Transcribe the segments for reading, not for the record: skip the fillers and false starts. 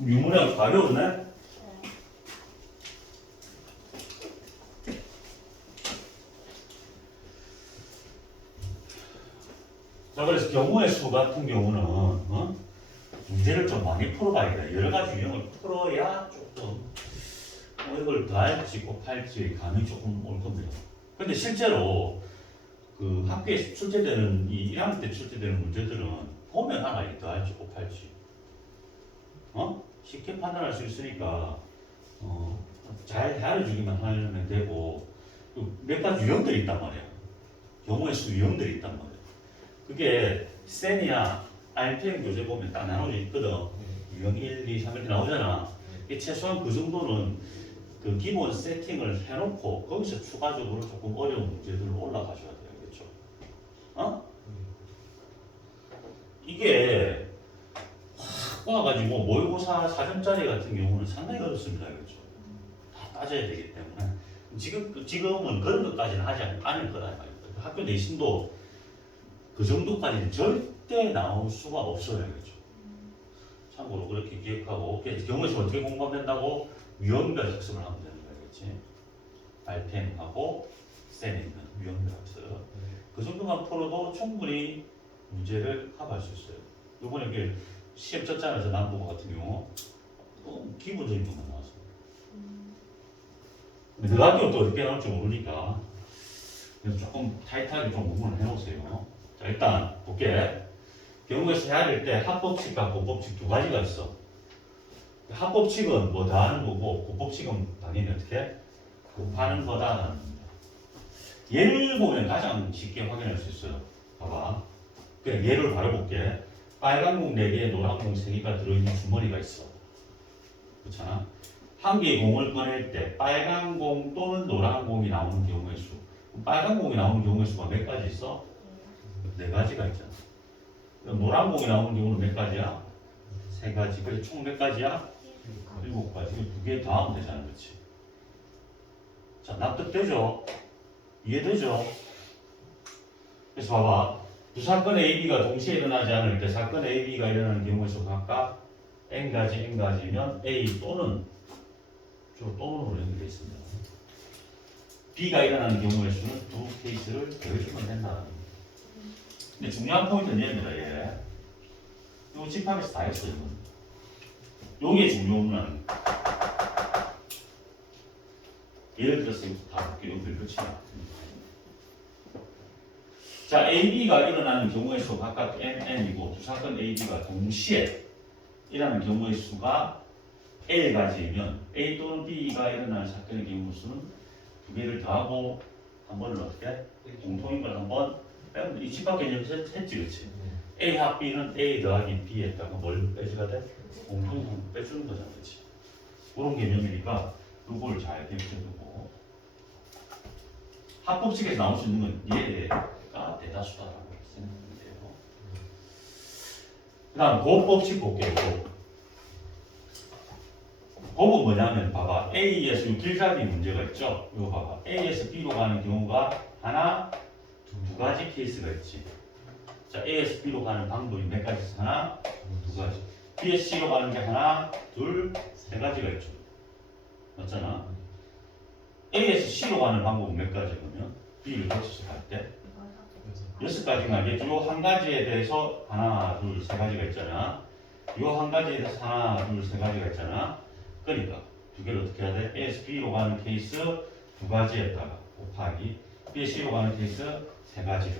유문학 가벼웠네? 자, 그래서 경우의 수 같은 경우는, 문제를 좀 많이 풀어봐야 돼. 여러 가지 유형을 풀어야 조금, 이걸 더할지 곱할지 감이 조금 올 겁니다. 근데 실제로, 그 학교에 출제되는, 이 1학년 때 출제되는 문제들은 보면 알아. 이게 더할지 곱할지. 쉽게 판단할 수 있으니까, 잘 가르쳐주기만 하면 되고, 몇 가지 유형들이 있단 말이야. 경우의 수 유형들이 있단 말이야. 그게 세니아, 알펜 교재 보면 딱 나눠져 있거든. 유형 1, 2, 3 이렇게 나오잖아. 최소한 그 정도는 그 기본 세팅을 해놓고 거기서 추가적으로 조금 어려운 문제들로 올라가셔야 돼요. 그렇죠? 이게 확 와가지고 모의고사 4점짜리 같은 경우는 상당히 어렵습니다. 그렇죠? 다 따져야 되기 때문에 지금은 그런 것까지는 하지 않을 거다. 학교 내신도 그 정도까지는 절대 나올 수가 없어요. 그렇죠? 참고로 그렇게 기억하고, 경우에서 어떻게 공부하면 된다고? 유형별 학습을 하면 되는 거예요. 그렇지? 알펜하고 쌤 있는 유형별 학습. 그 정도만 풀어도 충분히 문제를 커버할 수 있어요. 이번에 이게 시험 쳤잖아요. 남부고 같은 경우. 기본적인 것만 나왔어요. 근데 그 학교는 또 어떻게 나올지 모르니까 그래서 조금 타이트하게 좀 공부를 해놓으세요. 자, 일단 볼게. 경우에서 해야 될 때 합법칙과 곱법칙 두 가지가 있어. 합법칙은 뭐 더하는 거고, 곱법칙은 당연히 어떻게? 곱하는 거다라는 겁니다. 예를 보면 가장 쉽게 확인할 수 있어요. 봐봐. 그냥 예를 바로 볼게. 빨간 공 4개, 노란 공 3개가 들어있는 주머니가 있어. 그렇잖아? 한 개의 공을 꺼낼 때 빨간 공 또는 노란 공이 나오는 경우의 수. 빨간 공이 나오는 경우의 수가 몇 가지 있어? 4가지가 있잖아. 노란 공이 나오는 경우는 몇 가지야? 3가지. 그래서 총 몇 가지야? 7가지. 2개 더하면 되잖아. 그렇지? 자, 납득되죠? 이해되죠? 그래서 봐봐. 두 사건 A, B가 동시에 일어나지 않을 때 사건 A, B가 일어나는 경우의 수 각각 N가지, N가지면 A 또는 주로 또는으로 연결되어 있습니다. B가 일어나는 경우의 수는 두 케이스를 더해주면 된다. 근데 중요한 포인트는 얘입니다. 얘. 이거 집합에서 다 했어요. 요게 중요한 예를 들어서 다 볼게요. 여기 끝이야. 자, AB가 일어나는 경우의 수 각각 NN이고 두 사건 AB가 동시에 일어나는 경우의 수가 L가지이면 A 또는 B가 일어나는 사건의 경우 수는 두 개를 더하고 한 번을 어떻게? 공통인 걸 한 번 빼면 이 집합 개념에서 했지, 그렇지? A 합 B는 A 더하기 B 했다가 뭘 빼주가 돼? 공통인 걸 빼주는 거잖아, 그렇지? 그런 개념이니까 이걸 잘 기억해두고 합법칙에서 나올 수 있는 건 얘가 대다수다라고 생각하면 돼요. 그 다음 곱법칙 볼게요. 곱은 뭐냐면 봐봐. A에서 길잡이 문제가 있죠. 이거 봐봐. A에서 B로 가는 경우가 하나, 두 가지 케이스가 있지. 자, A에서 B로 가는 방법이 몇 가지 있어? 하나, 두 가지. B에서 C로 가는 게 하나, 둘, 세 가지가 있죠. 맞잖아. A에서 C로 가는 방법은 몇 가지 그러면? B를 거쳐서 갈 때? 6가지가 알겠죠? 요 한 가지에 대해서 하나, 둘, 세 가지가 있잖아. 요 한 가지에 대해서 하나, 둘, 세 가지가 있잖아. 그러니까 두 개를 어떻게 해야 돼? A에서 B로 가는 케이스 두 가지에다가 곱하기 B에서 C로 가는 케이스 세 가지를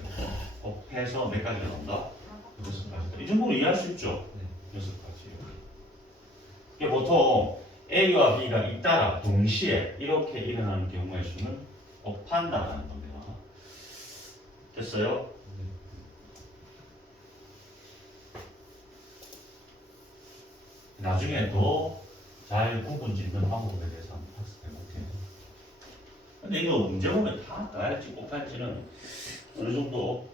곱해서 몇 가지가 나온다? 6가지. 이 정도로 이해할 수 있죠? 6가지. 이게 보통 A와 B가 잇따라 동시에 이렇게 일어나는 경우의 수는 곱한다라는 겁니다. 됐어요? 나중에 더 잘 구분 짓는 방법에 대해서 한번 학습해 볼게요. 근데 이거 문제 보면 다 더할지 곱할지는 어느 정도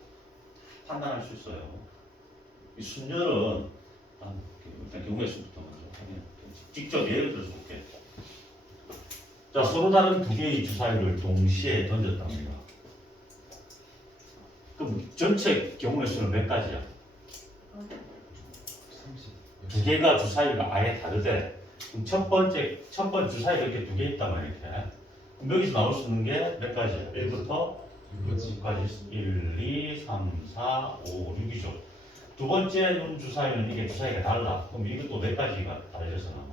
판단할 수 있어요. 이 순열은 일단 경우의 수부터 먼저 확인해 볼게요. 직접 예를 들어서 볼게요. 자, 서로 다른 두 개의 주사위를 동시에 던졌답니다. 그럼 전체 경우의 수는 몇 가지야? 두 개가 주사위가 아예 다르대. 그럼 첫 번째 주사위가 이렇게 두 개 있단 말이야. 이렇게. 그럼 여기서 나올 수 있는 게 몇 가지야? 1부터 6까지 1, 2, 3, 4, 5, 6이죠. 두 번째 놈 주사위는 이게 주사위가 달라. 그럼 이것도 몇 가지가 달려서 남아?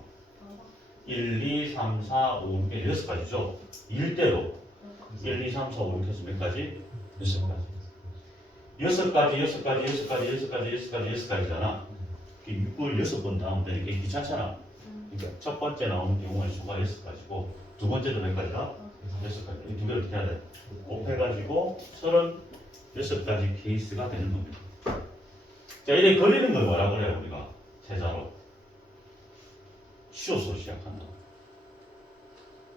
1, 2, 3, 4, 5, 6에 6가지죠. 일대로 1, 2, 3, 4, 5, 6 해서 몇 가지? 6가지. 6가지잖아. 6을 6번 나오면 되니까 귀찮잖아. 그러니까 첫 번째 나오는 경우의 수가 6가지고 두 번째도 몇 가지다? 6가지. 이 두 개를 어떻게 해야 돼? 곱해가지고 36가지 케이스가 되는 겁니다. 자, 이래 그리는 걸 뭐라 그래요, 우리가? 세자로. 시옷으로 시작한다.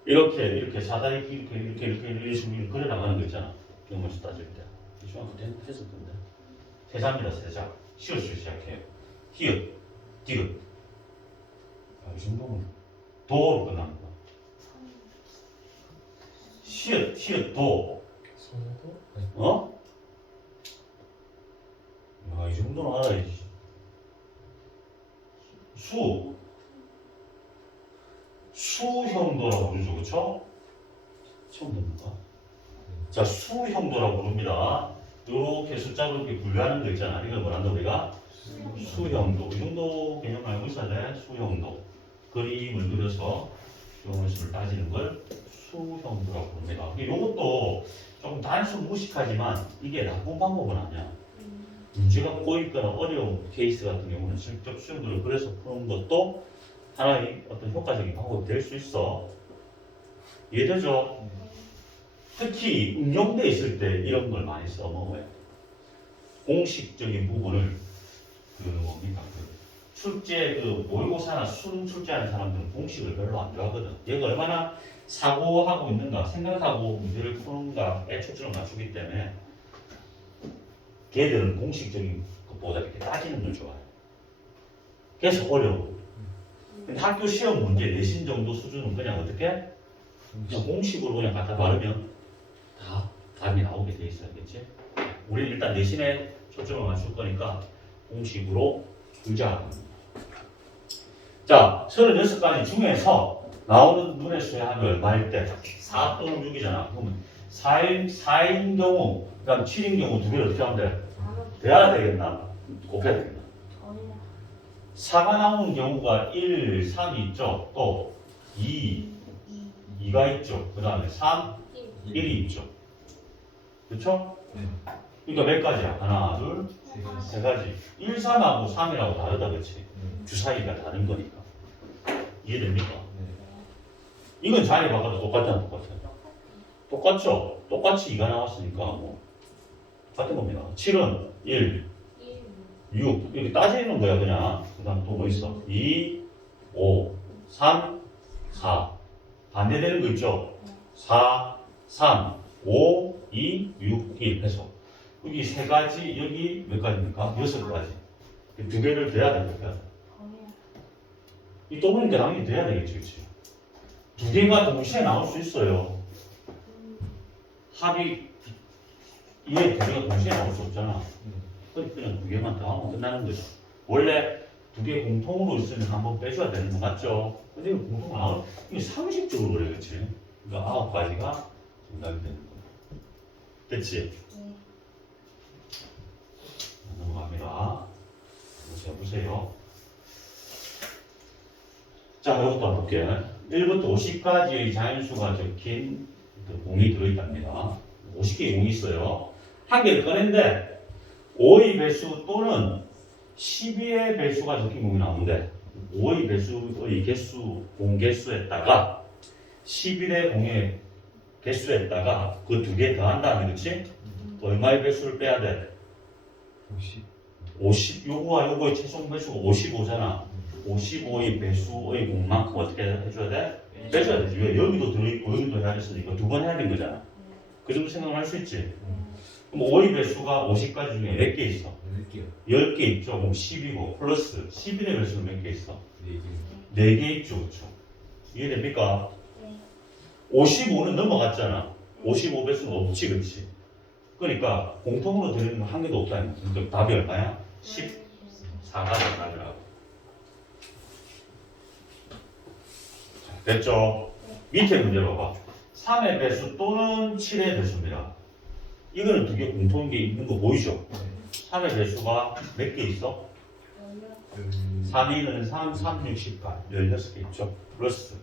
이렇게 사다리 이런 식으로 그려나가는 거 있잖아. 경험에서 따질 때. 중학교 때 했을 건데. 세자입니다, 세자. 시옷으로 시작해요. 히읗, 디귿. 이 정도면 도로 끝나는 거야. 시읒, 도. 어? 야, 이 정도는 알아야지. 수형도라고 부르죠, 그쵸? 처음 듣는가? 자, 수형도라고 부릅니다. 이렇게 숫자로 이렇게 분류하는 거 있잖아. 이걸 뭐란다, 우리가? 수형도. 이 정도 개념 알고 있어야 돼. 수형도. 그림을 그려서 경우수를 따지는 걸 수형도라고 부릅니다. 이것도 조금 단순 무식하지만 이게 나쁜 방법은 아니야. 문제가 꼬이거나 어려운 케이스 같은 경우는 직접 수형도를 그려서 푸는 것도 하나의 어떤 효과적인 방법이 될 수 있어. 이해되죠? 특히 응용돼 있을 때 이런 걸 많이 써먹어요. 공식적인 부분을 뭡니까? 출제 모의고사나 수능 출제하는 사람들은 공식을 별로 안 좋아하거든. 얘가 얼마나 사고하고 있는가, 생각하고 문제를 푸는가에 초점을 맞추기 때문에 걔들은 공식적인 것보다 이렇게 따지는 걸 좋아해. 그래서 어려워. 근데 학교 시험 문제 내신 정도 수준은 그냥 어떻게? 그냥 공식으로 그냥 갖다 바르면 다 답이 나오게 돼 있어야겠지. 우리는 일단 내신에 초점을 맞출 거니까 공식으로 풀자. 자, 36가지 중에서 나오는 눈에 수행하면 얼마일 때? 4 또는 6이잖아. 그러면 4인 경우, 그다음 7인 경우 두 개를 어떻게 하면 돼? 돼야 되겠나? 곱해야 되겠나? 4가 나오는 경우가 1, 3이 있죠. 또 2가 있죠. 그 다음에 3, 1이 있죠. 그렇죠? 그러니까 몇 가지야? 하나, 둘, 세 가지. 1, 3하고 3이라고 다르다, 그렇지? 주사위가 다른 거니까. 이해됩니까? 이건 자리 바꿔도 똑같잖아, 똑같죠? 똑같이 2가 나왔으니까 뭐 같은 겁니다. 7은 1, 6 이렇게 따지는 거야 그냥. 그 다음 또 뭐 있어? 2, 5, 3, 4 반대되는 거 있죠? 4, 3, 5, 2, 6, 1 해서 여기 세 가지, 여기 몇 가지입니까? 6가지. 두 개를 돼야 되니까. 이 또 보니까 당연히 돼야 되겠지, 그치? 두 개가 동시에 나올 수 있어요. 합이 이해 두 개가 동시에 나올 수 없잖아. 그냥 두 개만 더 하면 끝나는 거죠. 원래 두 개 공통으로 있으면 한번 빼줘야 되는 거 맞죠? 근데 이거 공통 나올, 이게 상식적으로 그래, 그치? 그러니까 9가지가 정답이 되는 거야. 됐지? 넘어갑니다. 보세요. 자, 이것도 한번 볼게요. 1부터 50가지의 자연수가 적힌 공이 들어있답니다. 50개의 공이 있어요. 한 개를 꺼낸데 5의 배수 또는 12의 배수가 적힌 공이 나오는데 5의 배수의 개수, 공 개수에다가 11의 공의 개수에다가 그 두 개 더한 다음에 그렇지? 얼마의 배수를 빼야 돼? 50. 요거와 요거의 최종 배수가 55잖아. 55의 배수의 공만큼 어떻게 해줘야 돼? 빼줘야 되지. 왜? 여기도 들어있고 여기도 해야 됐으니까 두 번 해야 되는 거잖아. 그 정도 생각할 수 있지? 그럼 5의 배수가 50가지 중에 몇 개 있어? 10개 있죠. 그럼 10이고 플러스 11의 배수는 몇 개 있어? 4개 있죠. 그렇죠? 이해됩니까? 55는 넘어갔잖아. 55 배수는 없지. 그렇지? 그러니까 공통으로 되는 건 한 개도 없다. 그러니까 답이 얼마야? 14가 정답이라고. 됐죠? 밑에 문제 봐봐. 3의 배수 또는 7의 배수입니다. 이거는 두 개 공통인 게 있는 거 보이죠? 3의 배수가 몇 개 있어? 3, 2는 3, 3, 6, 18. 16개 있죠? 플러스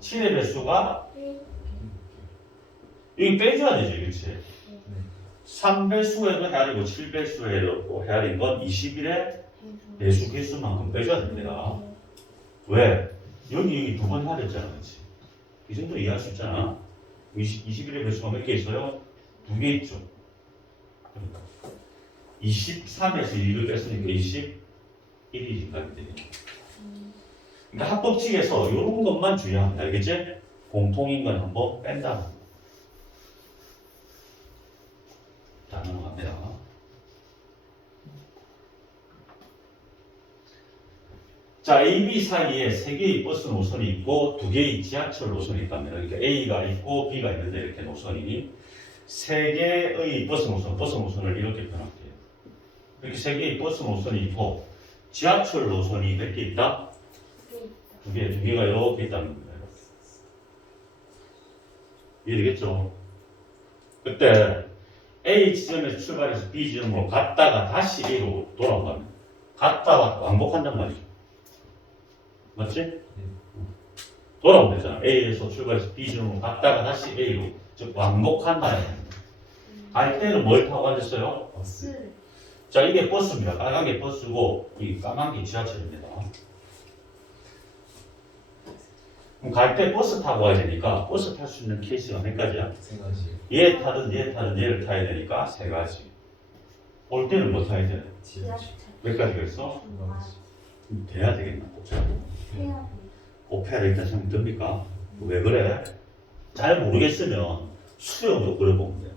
7의 배수가 여기 빼줘야 되죠, 그렇지? 3배수에도 헤아리고 7배수에도 헤아린 건 21의 배수 개수만큼 빼줘야 됩니다. 왜? 여기 두 번 헤아렸잖아, 그렇지? 이 정도 이해할 수 있잖아. 21의 배수가 몇 개 있어요? 2개 있죠. 그러니까 23에서 1을 뺐으니까 21이 증가하게 되네. 그러니까 합법칙에서 이런 것만 주의하면 알겠지? 공통인 건 한번 뺀다. 자, 넘어갑니다. 자, A, B 사이에 3개의 버스 노선이 있고 2개의 지하철 노선이 있답니다. 그러니까 A가 있고 B가 있는데 이렇게 노선이 3개의 버스 노선을 이렇게 표현할게요. 이렇게 3개의 버스 노선이 있고 지하철 노선이 몇 개 있다? 2개, 2개가 이렇게 있다는 겁니다. 이해되겠죠? 그때 A 지점에서 출발해서 B 지점으로 갔다가 다시 A로 돌아온다면 갔다가 왕복한단 말이죠. 맞지? 돌아오면 되잖아. A에서 출발해서 B 지점으로 갔다가 다시 A로 즉 왕복한다. 갈 때는 뭘 타고 앉았어요? 버스. 자, 이게 버스입니다. 빨간 게 버스고 이 까만 게 지하철입니다. 그럼 갈 때 버스 타고 가야 되니까 버스 탈 수 있는 케이스가 몇 가지야? 3가지. 얘 타든 얘를 타야 되니까 3가지. 올 때는 뭐 타야 돼? 지하철. 몇 가지가 있어? 2가지. 돼야 되겠나? 곱해야 일단 생각이 듭니까? 왜 그래? 잘 모르겠으면 수영도 그려보면 돼.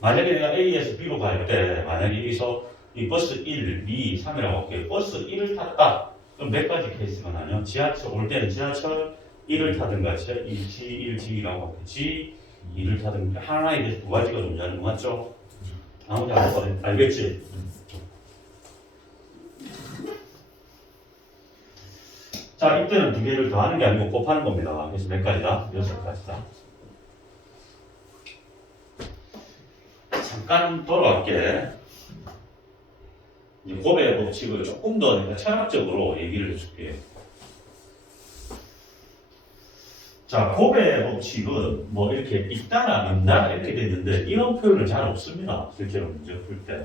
만약에 내가 A에서 B로 갈 때 만약에 여기서 이 버스 1, 2, 3이라고 할게요. 버스 1을 탔다. 그럼 몇 가지 케이스가 나냐? 지하철 올 때는 지하철 1을 타든가 G1, G2라고 할게요. G2를 타든가 하나에 대해서 2가지가 존재하는 거 맞죠? 아무리 안 해도 알겠지? 자, 이때는 2개를 더하는 게 아니고 곱하는 겁니다. 그래서 몇 가지다? 6가지다. 잠깐 돌아갈게. 이제 곱의 법칙을 조금 더 내가 철학적으로 얘기를 해줄게. 자, 곱의 법칙은 뭐 이렇게 있다나 없다 이렇게 되는데 이런 표현은 잘 없습니다. 실제로 문제 풀 때.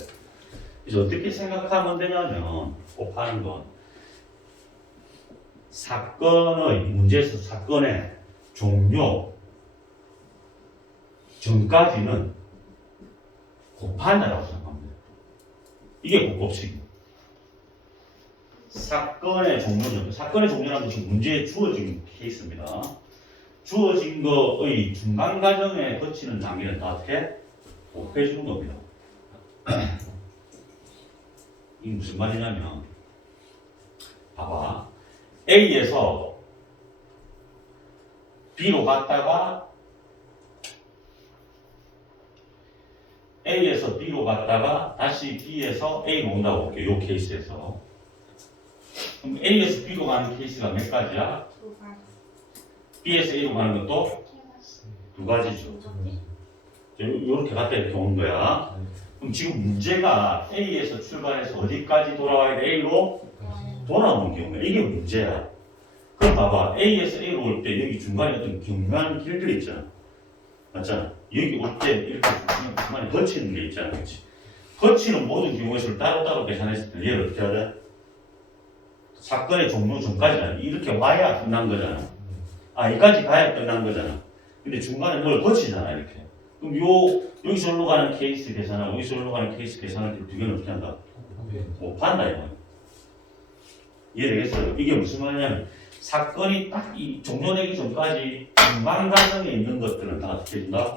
그래서 어떻게 생각하면 되냐면 곱하는 건 사건의 문제에서 사건의 종료 전까지는 곱한다라고 생각합니다. 이게 곱법칙입니다. 사건의 종료죠. 사건의 종료라는 것은 문제에 주어진 케이스입니다. 주어진 거의 중간 과정에 거치는 단계는 다 어떻게 곱해주는 겁니다. 이게 무슨 말이냐면 봐봐. A에서 B로 갔다가 A에서 B로 갔다가 다시 B에서 A로 온다고 볼게요. 이 케이스에서. 그럼 A에서 B로 가는 케이스가 몇 가지야? B에서 A로 가는 것도 2가지죠. 이렇게 갔다 이렇게 오는 거야. 그럼 지금 문제가 A에서 출발해서 어디까지 돌아와야 돼? A로 돌아오는 경우에 이게 문제야. 그럼 봐봐. A에서 A로 올 때 여기 중간에 어떤 경관 길들이 있잖아. 맞잖아. 여기 올 때 이렇게 중간에 거치는 게 있잖아. 그렇지? 거치는 모든 경우의 수를 따로따로 계산했을 때 얘를 어떻게 해야 돼? 사건의 종료 전까지는 이렇게 와야 끝난 거잖아. 아, 여기까지 가야 끝난 거잖아. 근데 중간에 뭘 거치잖아. 이렇게. 그럼 여기서 올로 가는 케이스 계산하고 여기서 올로 가는 케이스 계산할 때 두 개는 어떻게 한다? 못 판다 이거. 이해되겠어요? 이게 무슨 말이냐면 사건이 딱 이 종료되기 전까지 중간 과정에 있는 것들은 다 어떻게 해준다?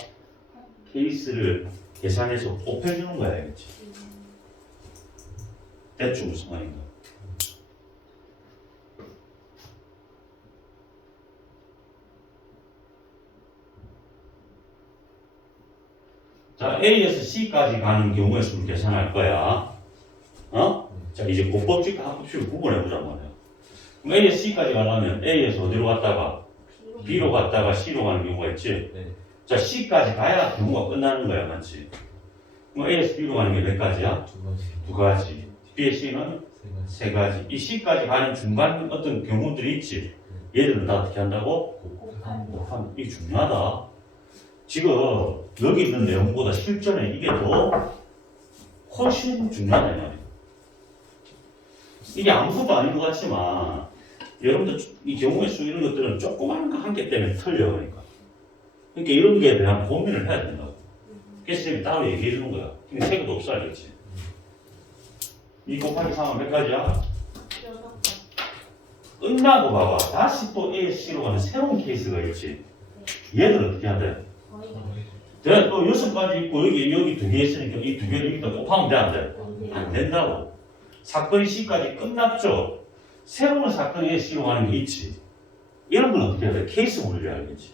케이스를 계산해서 곱해주는 거야, 알겠지? 대충 무슨 말인가? 자, A에서 C까지 가는 경우의 수를 계산할 거야. 어? 자, 이제 곱법칙과 합법칙을 구분해 보자 말이야. 그럼 A에서 C까지 가려면 A에서 어디로 갔다가 B로 갔다가 C로 가는 경우가 있지. 네. 자, C까지 가야 경우가 끝나는 거야, 맞지? 그럼 A에서 B로 가는 게 몇 가지야? 두 가지. 두 가지. B의 C는 세 가지. 세 가지. 이 C까지 가는 중간 어떤 경우들이 있지. 얘들은 다 어떻게 한다고? 곱하면 이게 중요하다. 지금 여기 있는 내용보다 실전에 이게 더 훨씬 중요하다 이 말이야. 이게 아무것도 아닌 것 같지만 여러분들 이 경우의 수 이런 것들은 조그마한 한 개 때문에 틀려 그러니까 이런 게 대한 고민을 해야 된다고. 그래서 선생님이 따로 얘기해 주는 거야. 근데 책에도 없어 알겠지? 2 곱하기 3은 몇 가지야? 끝나고 봐봐. 다시 또 A, C로 가는 새로운 케이스가 있지. 얘들 어떻게 해야 돼? 내가 또 6가지 있고 여기 2개 있으니까 이 2개를 여기다 곱하면 돼 안 돼? 안 된다고. 사건이 C까지 끝났죠. 새로운 사건이 C로 가는 게 있지. 이런 건 어떻게 해야 돼? 케이스 분류를 알겠지.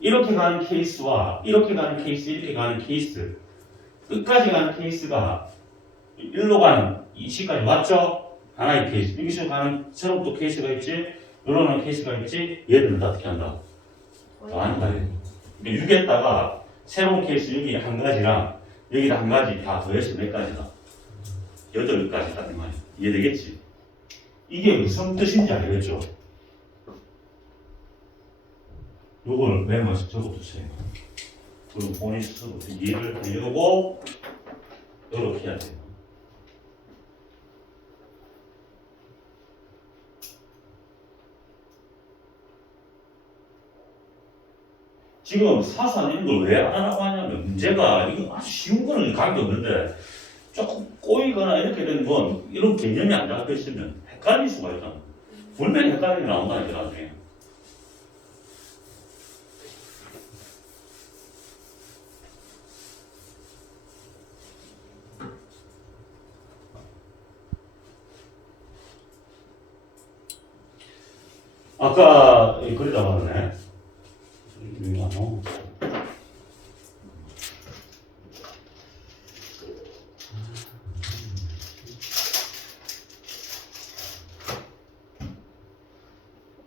이렇게 가는 케이스와 이렇게 가는 케이스, 이렇게 가는 케이스, 끝까지 가는 케이스가 1로 가는 이 C까지 맞죠? 하나의 케이스. 여기서 가는 새로운 또 케이스가 있지. 이런 케이스가 있지. 얘들은 다 어떻게 한다? 다 한다. 6에다가 새로운 케이스 여기 한 가지랑 여기다 한 가지 다 더해서 몇 가지다? 8가지다 이 말이야. 이해되겠지? 이게 무슨 뜻인지 알겠죠? 요걸 메모해서 적어두세요. 그리고 본인 스스로 이해를 하려고 노력해야 돼요. 지금 사산 이런 걸 왜 안 하라고 하냐면 문제가 이거 아주 쉬운 거는 관계 없는데 조금 꼬이거나 이렇게 된 건 이런 개념이 안 잡혀 있으면 헷갈릴 수가 있잖아. 분명히 헷갈리게 나온다니까 나중에. 아까 그리다 말았네.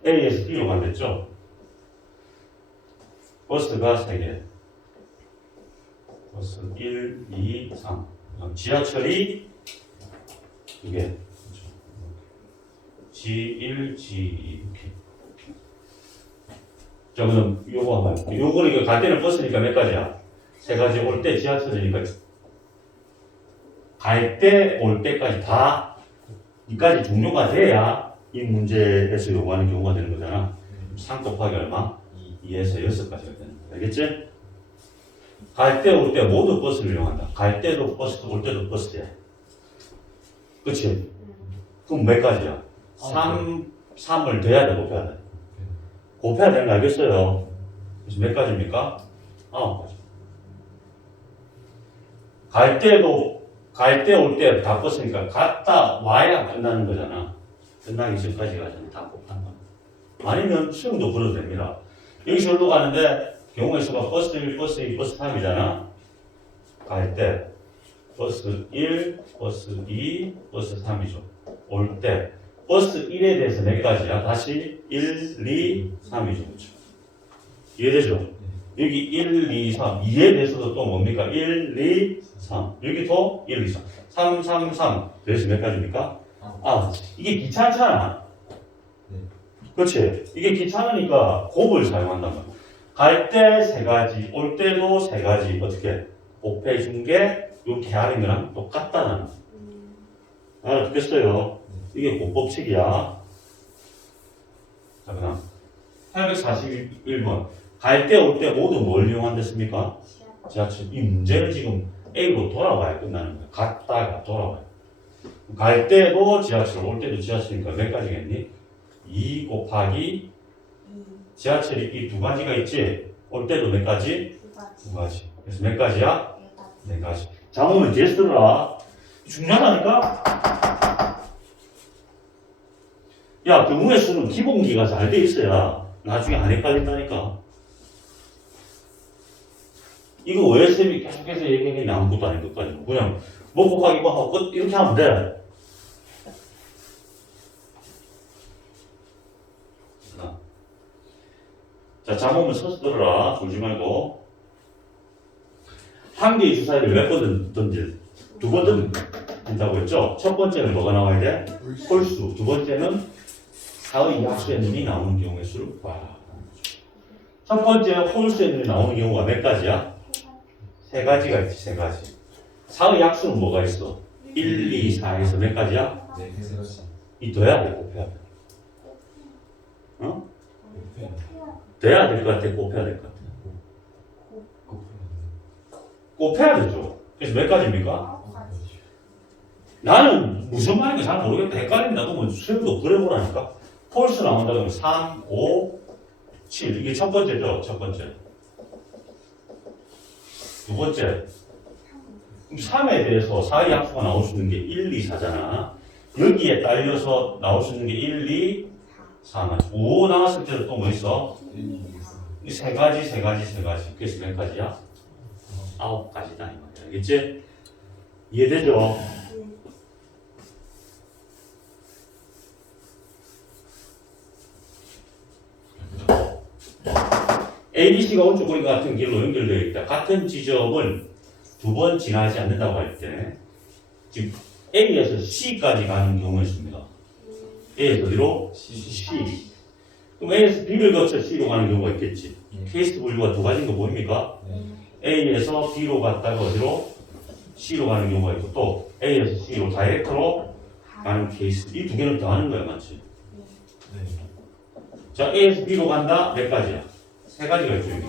A에서 B로 간댔죠? 버스가 3개. 버스 1, 2, 3. 지하철이 2개. G1, G2 이렇게. 자, 그럼 요거 한번 해볼게요. 요거는 이거 갈 때는 버스니까 몇 가지야? 3가지. 올 때 지하철이니까 갈 때, 올 때까지 다 이까지 종료가 돼야 이 문제에서 요구하는 경우가 되는 거잖아. 3 곱하기 얼마? 2에서 6까지가 되는 거야. 알겠지? 갈 때, 올 때 모두 버스를 이용한다. 갈 때도 버스, 올 때도 버스야. 그치? 그럼 몇 가지야? 3을 돼야 돼, 곱해야 돼? 곱해야 되는 거 알겠어요? 그래서 몇 가지입니까? 9가지. 갈 때도, 갈 때, 올 때 다 버스니까 갔다 와야 끝나는 거잖아. 끝나기 전까지 가잖아. 다 곱한 거. 아니면 수영도 그려도 됩니다. 여기서 여기로 가는데 경우의 수가 버스 1, 버스 2, 버스 3이잖아. 갈 때 버스 1, 버스 2, 버스 3이죠. 올 때 버스 1에 대해서 몇 가지야? 다시 1, 2, 3이죠. 그렇죠? 이해되죠? 여기 1, 2, 3. 2에 대해서도 또 뭡니까? 1, 2, 3. 여기도 1, 2, 3. 3, 3, 3. 그래서 몇 가지입니까? 이게 귀찮잖아. 그렇지? 이게 귀찮으니까 곱을 사용한단 말이야. 갈 때 3가지, 올 때도 3가지. 어떻게? 곱해준 게 요 계약인 거랑 똑같다는. 알아듣겠어요? 이게 곱법칙이야. 자, 그 다음. 841번. 갈 때, 올 때 모두 뭘 이용한댔습니까? 지하철. 이 문제는 지금 A로 돌아와야 끝나는 거야. 갔다가 돌아와야. 갈 때도 지하철, 올 때도 지하철이니까 몇 가지겠니? 2 곱하기 지하철이 이 2가지가 있지? 올 때도 몇 가지? 2가지. 그래서 몇 가지야? 4가지. 자문은 뒤에서 들어라. 중요하다니까? 야, 경우의 수는 기본기가 잘 돼 있어야 나중에 안 헷갈린다니까. 이거 왜 쌤이 계속해서 얘기했냐? 아무것도 아닌 것까지. 그냥 뭐 곱하기 뭐 하고 끝 이렇게 하면 돼. 자, 잠깐만 서서 들어라. 졸지 말고. 한 개의 주사위를 몇 번 던질? 두 번 던진다고 했죠? 첫 번째는 뭐가 나와야 돼? 홀수. 두 번째는 4의 약수의 눈이 나오는 경우의 수를 구하라. 첫 번째 홀수의 눈이 나오는 경우가 몇 가지야? 세 가지가 있지, 세 가지. 4의 약수는 뭐가 있어? 1, 2, 4에서 몇 가지야? 네, 세 가지. 이 더해야 돼, 곱해야 돼. 어? 네, 돼야 될 것 같아, 곱해야 될 것 같아. 곱해야 되죠. 그래서 몇 가지입니까? 나는 무슨 말인지 잘 모르겠다. 헷갈린다. 그러면 수영도 그려보라니까. 폴스 나온다 그러면 3, 5, 7. 이게 첫 번째죠. 첫 번째. 두 번째. 3에 대해서 4의 약수가 나올 수 있는 게 1, 2, 4잖아. 여기에 딸려서 나올 수 있는 게 1, 2, 4만. 5 나왔을 때는 또 뭐 있어? 이 세 가지, 세 가지, 세 가지. 그래서 몇 가지야? 9가지다. 이 말이야. 알겠지? 이해되죠? ABC가 오른쪽 고리 같은 길로 연결되어 있다. 같은 지점을 두 번 지나지 않는다고 할 때, 지금 A에서 C까지 가는 경우가 있습니다. A에서 어디로? C. 그럼 A에서 B를 거쳐 C로 가는 경우가 있겠지. 케이스 분류가 두 가지인 거 보입니까? A에서 B로 갔다가 어디로? C로 가는 경우가 있고, 또 A에서 C로 다이렉트로 가는 케이스. 이 두 개는 더하는 거야, 맞지? 자, A에서 B로 간다? 몇 가지야? 세 가지가 있죠, 여기.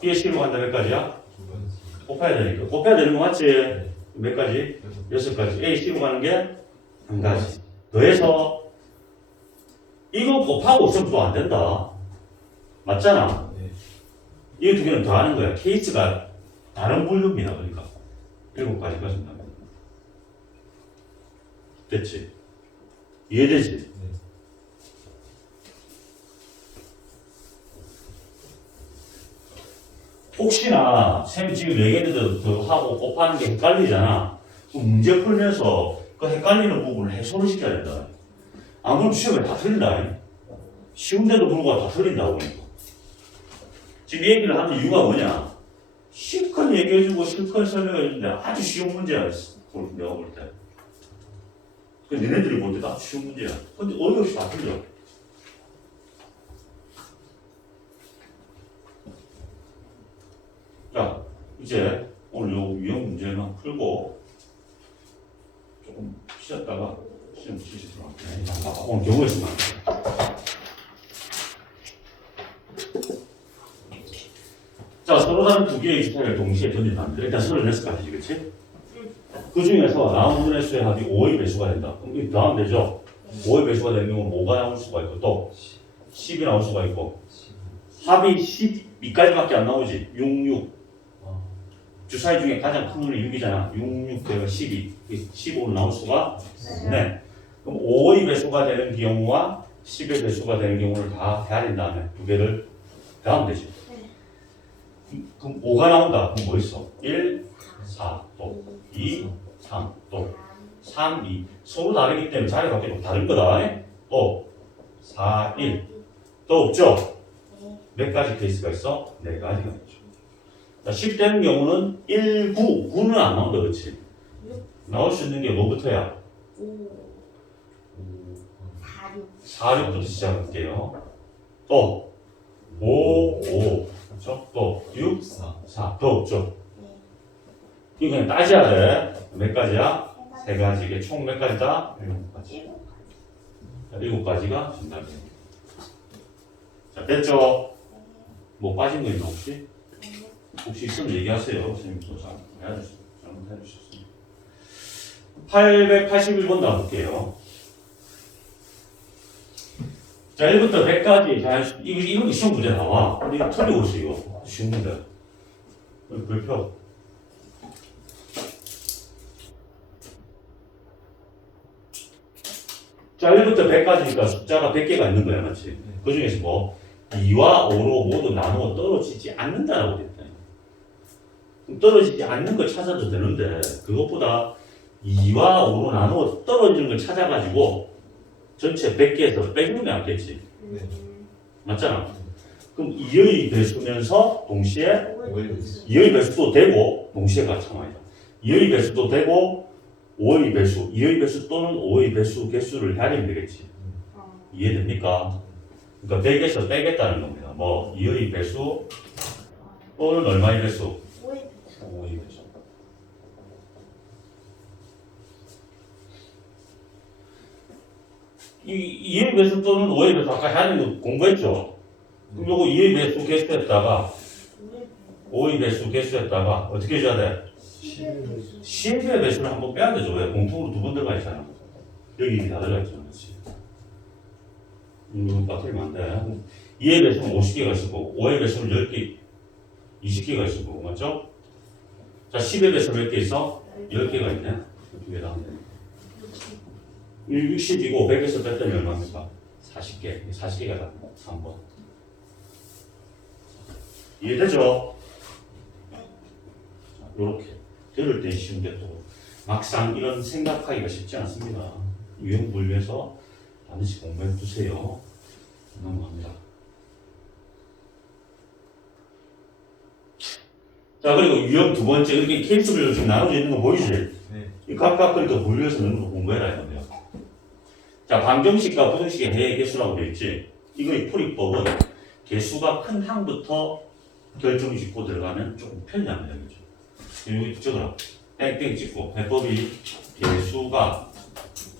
B에서 C로 간다? 몇 가지야? 곱해야 되니까. 곱해야 되는 거 맞지? 몇 가지? 6가지. A, C로 가는 게 한 가지. 더해서 이거 곱하고 없으면 또 안 된다. 맞잖아? 이 두 개는 더하는 거야. 케이스가 다른 분류입니다. 그러니까 7가지까지 된다. 됐지? 이해되지? 혹시나 쌤 지금 얘기했는데 더 하고 곱하는 게 헷갈리잖아. 그럼 문제 풀면서 그 헷갈리는 부분을 해소를 시켜야 된다. 안 그러면 시험에 다 틀린다. 쉬운데도 불구하고 다 틀린다고. 지금 이 얘기를 하는 이유가 뭐냐? 실컷 얘기해주고 실컷 설명해주는데 아주 쉬운 문제야. 내가 볼 때. 그 너네들이 볼 때도 아주 쉬운 문제야. 근데 어이없이 다 틀려. 자, 이제 오늘 요 유형 문제만 풀고 조금 쉬었다가 시험 치시도록 할게요. 오늘 경우에 있으면 안 돼요. 자, 서로 다른 두 개의 주사위를 동시에 던진다. 일단 36가지지, 그치? 그 중에서 나온 분의 수의 합이 5의 배수가 된다. 그럼 이거 더하면 되죠? 5의 배수가 되는 경우는 5가 나올 수가 있고, 또 10이 나올 수가 있고, 합이 12까지밖에 안 나오지. 6, 6. 주사위 중에 가장 큰 놈이 6이잖아. 6, 6, 내가 12. 15로 나올 수가 없네. 그럼 5의 배수가 되는 경우와 10의 배수가 되는 경우를 다 대하는 다음에 두 개를 더하면 되지. 그럼 5가 나온다. 그럼 뭐 있어? 1, 4, 또 2, 3, 또 3, 2. 서로 다르기 때문에 자리 바뀌고 다른 거다. 또 4, 1. 또 없죠? 몇 가지 케이스가 있어? 4가지가 있죠. 자, 10 되는 경우는 1, 9. 9는 안 나온다. 그렇지? 나올 수 있는 게 뭐부터야? 4, 6부터 시작할게요. 또 5, 5. 그렇죠? 또 6, 4. 더 없죠? 이거 그냥 따져야 돼. 몇 가지야? 3가지. 이게 총 몇 가지다? 7가지. 자, 7가지가 정답이에요. 자, 됐죠? 뭐 빠진 거 있나 혹시? 혹시 있으면 얘기하세요. 선생님 또 잘못해 주셨습니다. 881번 나볼게요. 자, 1부터 100까지. 자, 이거 시험 문제 나와. 근데 이거 틀리고 있어, 이거. 쉬운 문제. 별표. 자, 1부터 100까지니까 숫자가 100개가 있는 거야, 맞지? 그 중에서 뭐, 2와 5로 모두 나누어 떨어지지 않는다라고 됐다. 떨어지지 않는 걸 찾아도 되는데, 그것보다 2와 5로 나누어 떨어지는 걸 찾아가지고, 전체 100개에서 빼는 게 낫겠지. 맞잖아. 그럼 2의 배수면서 동시에 2의 배수도 되고 동시에가 참 아니다. 2의 배수도 되고 5의 배수, 2의 배수 또는 5의 배수 개수를 해야 되면 되겠지. 이해됩니까? 그러니까 100에서 빼겠다는 겁니다. 뭐 2의 배수 또는 얼마의 배수? 5의 배수. 이 2의 배수 또는 5의 배수 아까 해야 되는 거 공부했죠? 그럼 요거 2의 배수 개수했다가 5의 배수 개수했다가 어떻게 해줘야 돼? 10의 배수를 한번 빼야 되죠. 왜? 공통으로 두 번 들어가 있잖아. 여기 다 들어가 있잖아. 그렇지? 빠뜨리면 안 돼. 2의 배수는 50개가 있을 거고 5의 배수는 10개, 20개가 있을 거고 맞죠? 자, 10의 배수는 몇 개 있어? 10개가 있네. 두 개 다 하면 되네. 60이고 100에서 뺐더니 얼마입니까? 40개. 40개가 다 3번. 이해되죠? 이렇게 들을 때 쉬운데 또 막상 이런 생각하기가 쉽지 않습니다. 유형 분류해서 반드시 공부해 두세요. 넘어갑니다. 자, 그리고 유형 두 번째 이렇게 케이스별로 지금 나눠져 있는 거 보이지? 네. 이 각각 그러니까 분류해서 넣는 거 공부해라 이건데요. 자, 방정식과 부등식의 해의 개수라고 되어 있지. 이거의 풀이법은 개수가 큰 항부터 결정 짓고 들어가면 조금 편리합니다. 그죠? 여기 적어라. 땡땡 찍고 해법이 개수가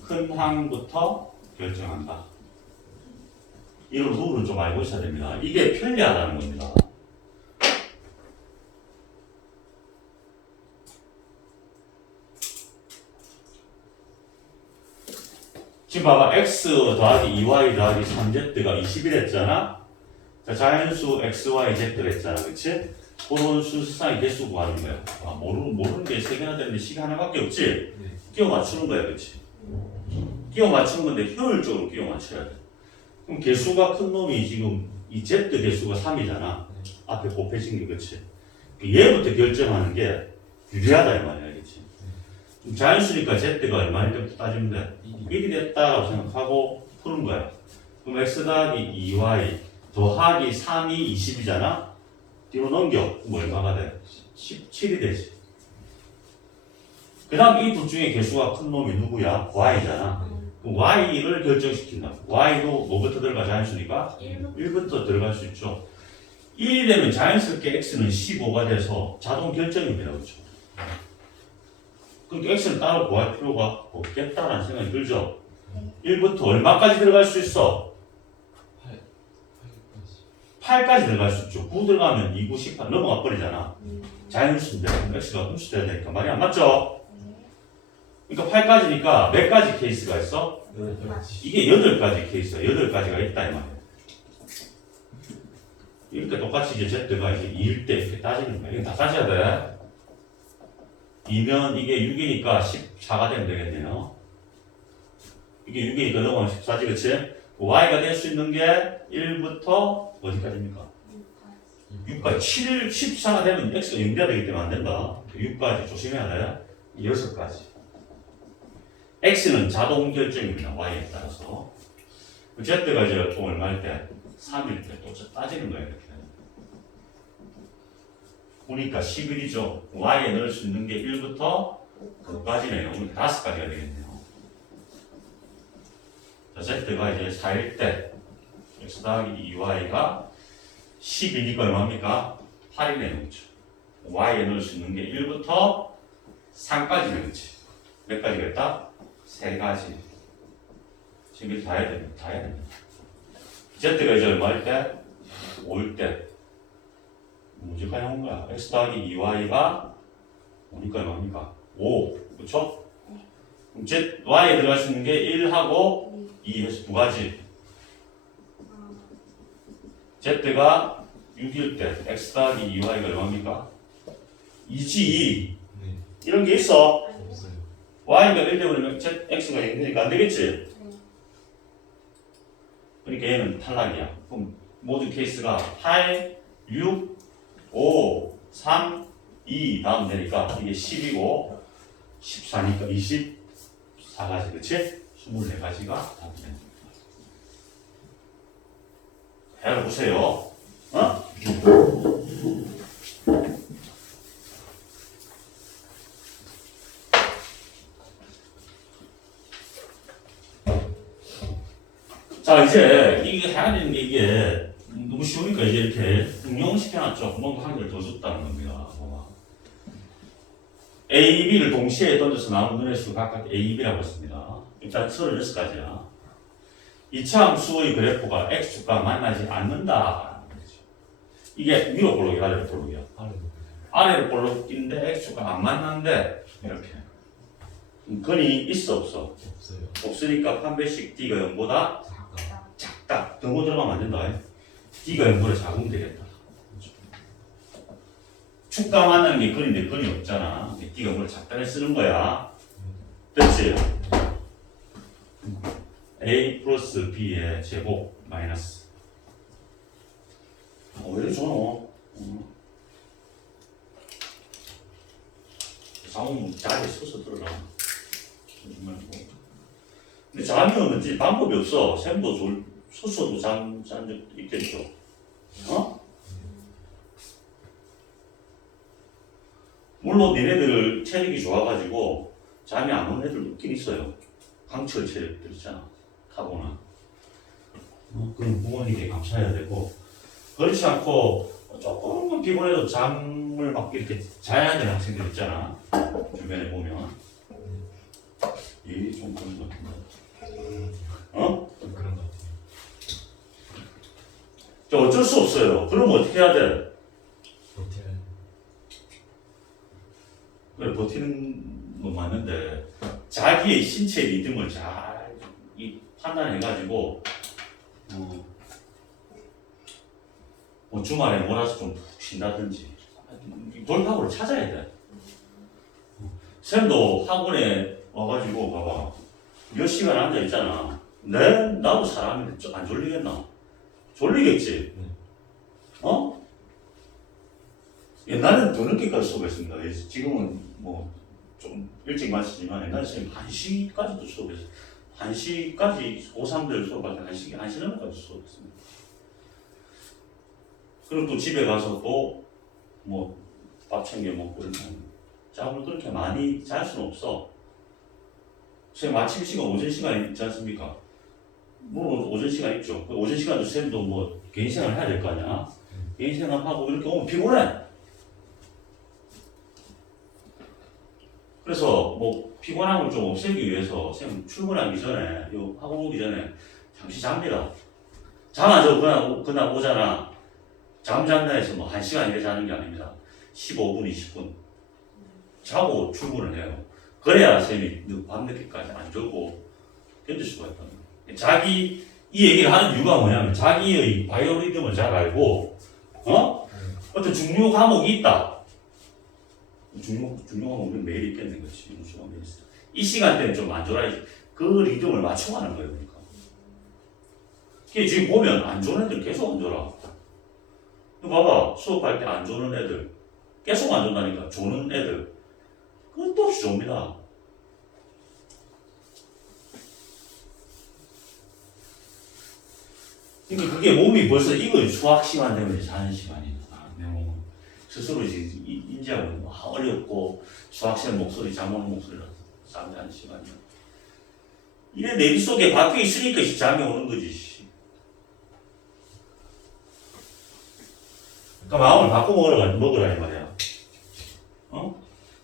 큰 항부터 결정한다. 이런 룰은 좀 알고 있어야 됩니다. 이게 편리하다는 겁니다. 지금 봐봐. x 더하기 2y 더하기 3z가 21했잖아. 자, 자연수 x, y, z를 했잖아. 그치? 그런 순수상의 개수 구하는 거야. 아, 모르는 게 세 개나 되는데 시간 하나밖에 없지? 끼워 맞추는 거야. 그치? 끼워 맞추는 건데 효율적으로 끼워 맞춰야 돼. 그럼 개수가 큰 놈이 지금 이 z 개수가 3이잖아. 앞에 곱해진 게 그치? 얘부터 결정하는 게 유리하다 이 말이야. 그치? 자연수니까 z가 얼마일 때부터 따지면 돼? 1이 됐다라고 생각하고 푸는 거야. 그럼 x 더하기 2y 더하기 3이 20이잖아? 뒤로 넘겨. 그럼 얼마가 돼? 17이 되지. 그 다음 이 둘 중에 개수가 큰 놈이 누구야? y잖아. 그럼 y를 결정시킨다. y도 뭐부터 들어가? 자연수니까? 1부터 들어갈 수 있죠. 1이 되면 자연스럽게 x는 15가 돼서 자동 결정입니다. 그렇죠? 그러니까 x는 따로 구할 필요가 없겠다라는 생각이 들죠. 1부터 얼마까지 들어갈 수 있어? 8까지 들어갈 수 있죠. 9 들어가면 2, 9, 18 넘어가 버리잖아. 자연수인데 x가 흡수돼야 되니까 말이 안 맞죠? 그러니까 8까지니까 몇 가지 케이스가 있어? 이게 8가지 케이스야. 8가지가 있다 이 말이야. 이렇게 똑같이 이제 z가 이제 2일 때 이렇게 따지는 거야. 이건 다 따져야 돼. 2면 이게 6이니까 14가 되면 되겠네요. 이게 6이니까 넘어가면 14지, 그치? y가 될 수 있는 게 1부터 어디까지입니까? 6까지. 7, 14가 되면 x가 0돼야 되기 때문에 안 된다. 6까지 조심해야 돼. 6가지. x는 자동 결정입니다. y에 따라서. z가 이제 또 얼마일 때? 3일 때 또 따지는 거예요. 이렇게. 보니까 11이죠. y에 넣을 수 있는 게 1부터 9까지네요. 우리 5가지가 되겠네요. 자, z가 이제 4일 때 x 더하기 2y가 10이니까 얼마입니까? 8이네요. 그렇죠? y에 넣을 수 있는 게 1부터 3까지네. 그렇지? 몇 가지가 있다? 3가지. 지금 이렇게 다 해야 됩니다. 다 해야 됩니다. z가 이제 얼마일 때? 5일 때. 문제까지 온 거야. x 더하기 2y가 오니까 얼마입니까? 5. 그쵸? 그럼 z, y에 들어갈 수 있는 게 1하고 2 해서 2가지. z가 6일 때 x 더하기 2y가 얼마입니까? 2지 2. 이런 게 있어. y가 1 되버리면 x가 0되니까 안 되겠지? 그러니까 얘는 탈락이야. 그럼 모든 케이스가 8, 6, 5, 3, 2 다음 되니까 이게 10이고 14니까 24가지, 그치? 24가지가 답이 됩니다. 해보세요. 어? 이제 이게 해야 되는 게 이게 너무 쉬우니까 이제 이렇게 응용시켜놨죠. 뭔가 한 개를 더 줬다는 겁니다. 봐봐. A, B를 동시에 던져서 나온 눈의 수 각각 A, B라고 했습니다. 일단 36가지야. 이차 함수의 그래프가 X축과 만나지 않는다. 이게 위로 볼록이 아래로 볼록이야. 아래로 볼록인데 X축과 안 만나는데 이렇게. 근이 있어 없어? 없어요. 없으니까 판별식 D가 0보다 작다. 더 들어가면 안 된다. D가 0보다 작으면 되겠다. 축과 만나는 게 근인데 근이 없잖아. D가 0보다 작다를 쓰는 거야. 됐지? A 플러스 B의 제곱 마이너스. 왜 이래 좋노? 상호 자리에 서서 들어라. 근데 잠이 오는지 방법이 없어. 샘도 서서도 잔 적도 있겠죠. 어? 물론 니네들 체력이 좋아가지고 잠이 안 오는 애들 있긴 있어요. 강철 체력들 있잖아. 타고나. 그럼 부모님께 감사해야 되고, 그렇지 않고 조금만 피곤해도 잠을 막 이렇게 자야 되는 학생들 있잖아. 주변에 보면. 좀 그런 것 같은데. 어? 좀 그런 것 같아요. 저 어쩔 수 없어요. 그러면 어떻게 해야 돼? 버텨야 그래, 버티는 건 맞는데, 자기의 신체 리듬을 잘 판단해가지고, 뭐 주말에 몰아서 좀 푹 쉰다든지, 돌파구를 찾아야 돼. 쌤도 학원에 와가지고, 봐봐. 몇 시간 앉아있잖아. 나도 사람인데 안 졸리겠나? 졸리겠지? 어? 옛날에는 더 늦게까지 수업했습니다. 지금은 뭐 좀 일찍 마치지만 옛날에 선생님 1시까지도 수업했어요. 1시까지 고3들 수업할 때 1시 넘게까지 수업했습니다. 그리고 또 집에 가서 또 뭐 밥 챙겨 먹고 이러면 잠을 그렇게 많이 잘 수는 없어. 선생님 아침 시간, 오전 시간 있지 않습니까? 물론 오전 시간 있죠. 오전 시간도 선생님도 뭐 개인 생활 해야 될 거 아니야? 개인 생활하고 이렇게 오면 피곤해. 그래서 뭐 피곤함을 좀 없애기 위해서 선생님 출근하기 전에, 학원 오기 전에 잠시 잠들어. 잠 안 자고 그날 오잖아. 잠 잔다 해서 뭐 1시간 이래 자는 게 아닙니다. 15분, 20분 자고 출근을 해요. 그래야 선생님이 밤늦게까지 안 졸고 견딜 수가 있거든요. 이 얘기를 하는 이유가 뭐냐면 자기의 바이오리듬을 잘 알고 어떤 중요 과목이 있다. 중요 과목은 매일 있겠는 거지. 이 시간대는 좀 안 졸아야지. 그 리듬을 맞춰가는 거예요. 그러니까. 지금 보면 안 좋은 애들 계속 안 졸아. 봐봐. 수업할 때 안 조는 애들 계속 안 존다니까. 조는 애들 끝도 없이 좁니다. 그러니까 그게 몸이 벌써 이거 수학 시간 되면 자는 시간이야. 내 몸은 스스로 이제 인지하고 어렵고 수학생 목소리, 잠 오는 목소리라서 잠자는 시간이야. 이래 내비 속에 박혀 있으니까 잠이 오는 거지. 그러니까 마음을 바꿔 먹으라 이 말이야.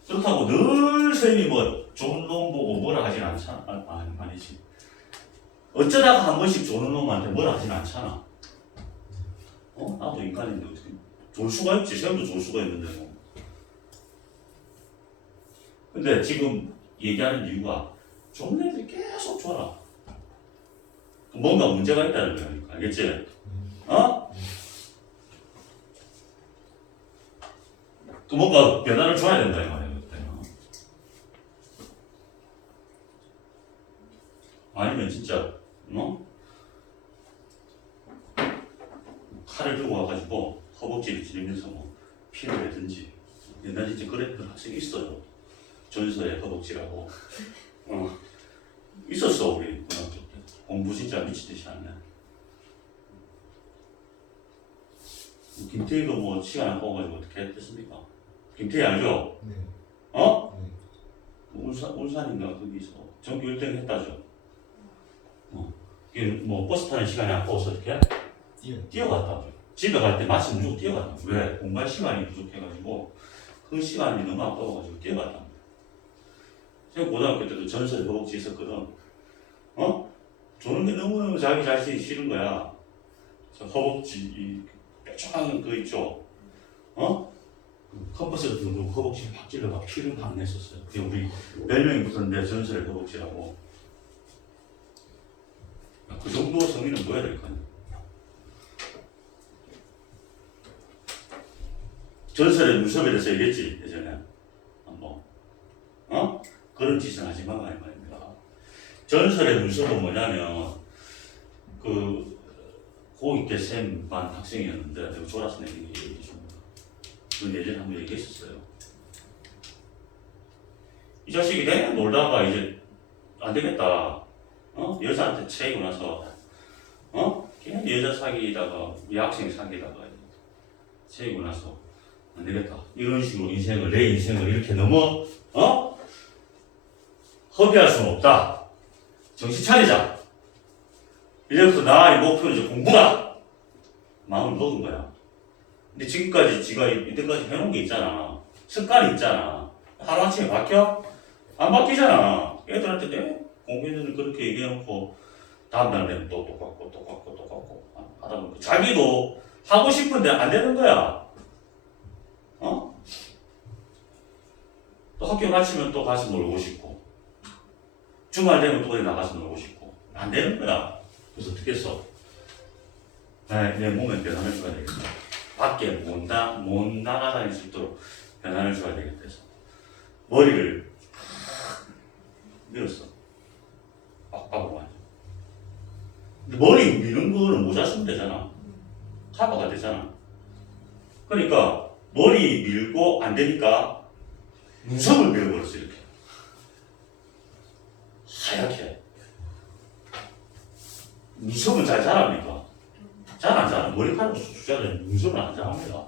그렇다고 늘 쌤이 뭐 좋은 놈 보고 뭐라 하진 않잖아. 아니지. 어쩌다가 한 번씩 좋은 놈한테 뭐라 하진 않잖아. 나도 인간인데 어떻게 좋을 수가 있지. 쌤도 좋을 수가 있는데 뭐. 근데 지금 얘기하는 이유가 좋은 애들이 계속 줘라. 뭔가 문제가 있다는 거야. 알겠지? 또 뭔가 변화를 줘야 된다 이 말이야. 아니면 진짜 칼을 들고 와가지고 허벅지를 찌르면서 뭐 피를 내든지. 옛날에 진짜 그랬던 학생이 있어요. 전서의 허벅지라고. 있었어 우리 고등학교 때. 공부 진짜 미치듯이 하네. 김태희도 뭐 시간 안 꺼가지고 어떻게 했습니까? 김태희 알죠? 네. 울산인가 거기서 전교 1등 했다죠. 이게 뭐 버스 타는 시간이 아까워서 어떻게 뛰어. 뛰어갔다. 집에 갈 때 마침 무조건 뛰어갔다. 왜? 공간 시간이 부족해가지고 그 시간이 너무 아까워가지고 뛰어갔다. 제가 고등학교 때도 전설의 허벅지 있었거든. 조는 게 너무너무 자기 자신이 싫은 거야. 저 허벅지, 이 뾰족한 거 있죠? 컴퍼스를 들고 허벅지를 막 찔러가 피를 막 냈었어요. 그게 우리 별명이 붙었는데 전설의 허벅지라고. 그 정도 성의는 보여야 될 거 아니야. 전설의 눈썹에 대해서 얘기했지, 예전에. 그런 짓은 하지 마, 이 말입니다. 전설의 눈썹은 뭐냐면, 고2 때 쌤 반 학생이었는데, 내가 졸아서 내는 게 얘기해 줍니다. 그건 예전에 한번 얘기했었어요. 이 자식이 내가 놀다가 이제 안 되겠다. 여자한테 채이고 나서, 걔 여자 사귀다가, 여학생 사귀다가, 채이고 나서, 안 되겠다. 이런 식으로 내 인생을 이렇게 너무, 허비할 수는 없다. 정신 차리자. 이제부터 나의 목표는 이제 공부다. 마음을 먹은 거야. 근데 지금까지 지가 이때까지 해놓은 게 있잖아. 습관이 있잖아. 하루아침에 바뀌어? 안 바뀌잖아. 애들한테 내 공부했는데 그렇게 얘기해놓고 다음날 되면 또 똑같고 하다 보니까 자기도 하고 싶은데 안 되는 거야. 또 학교 마치면 또 가서 놀고 싶고 주말 되면 또 어디 나가서 놀고 싶고 안 되는 거야. 그래서 어떻게 했어? 내 몸에 변화를 줘야 되겠다. 밖에 못 나가다닐 수 있도록 변화를 줘야 되겠다 해서 머리를 밀었어. 빡빡으로 완전. 근데 머리 미는 거는 모자 쓰면 되잖아. 커버가 되잖아. 그러니까 머리 밀고 안 되니까 눈썹을 밀어버렸어. 이렇게 하얗게. 눈썹은 잘 자랍니까? 잘 안 자라. 머리카락 숫자는 눈썹은 안 자랍니다.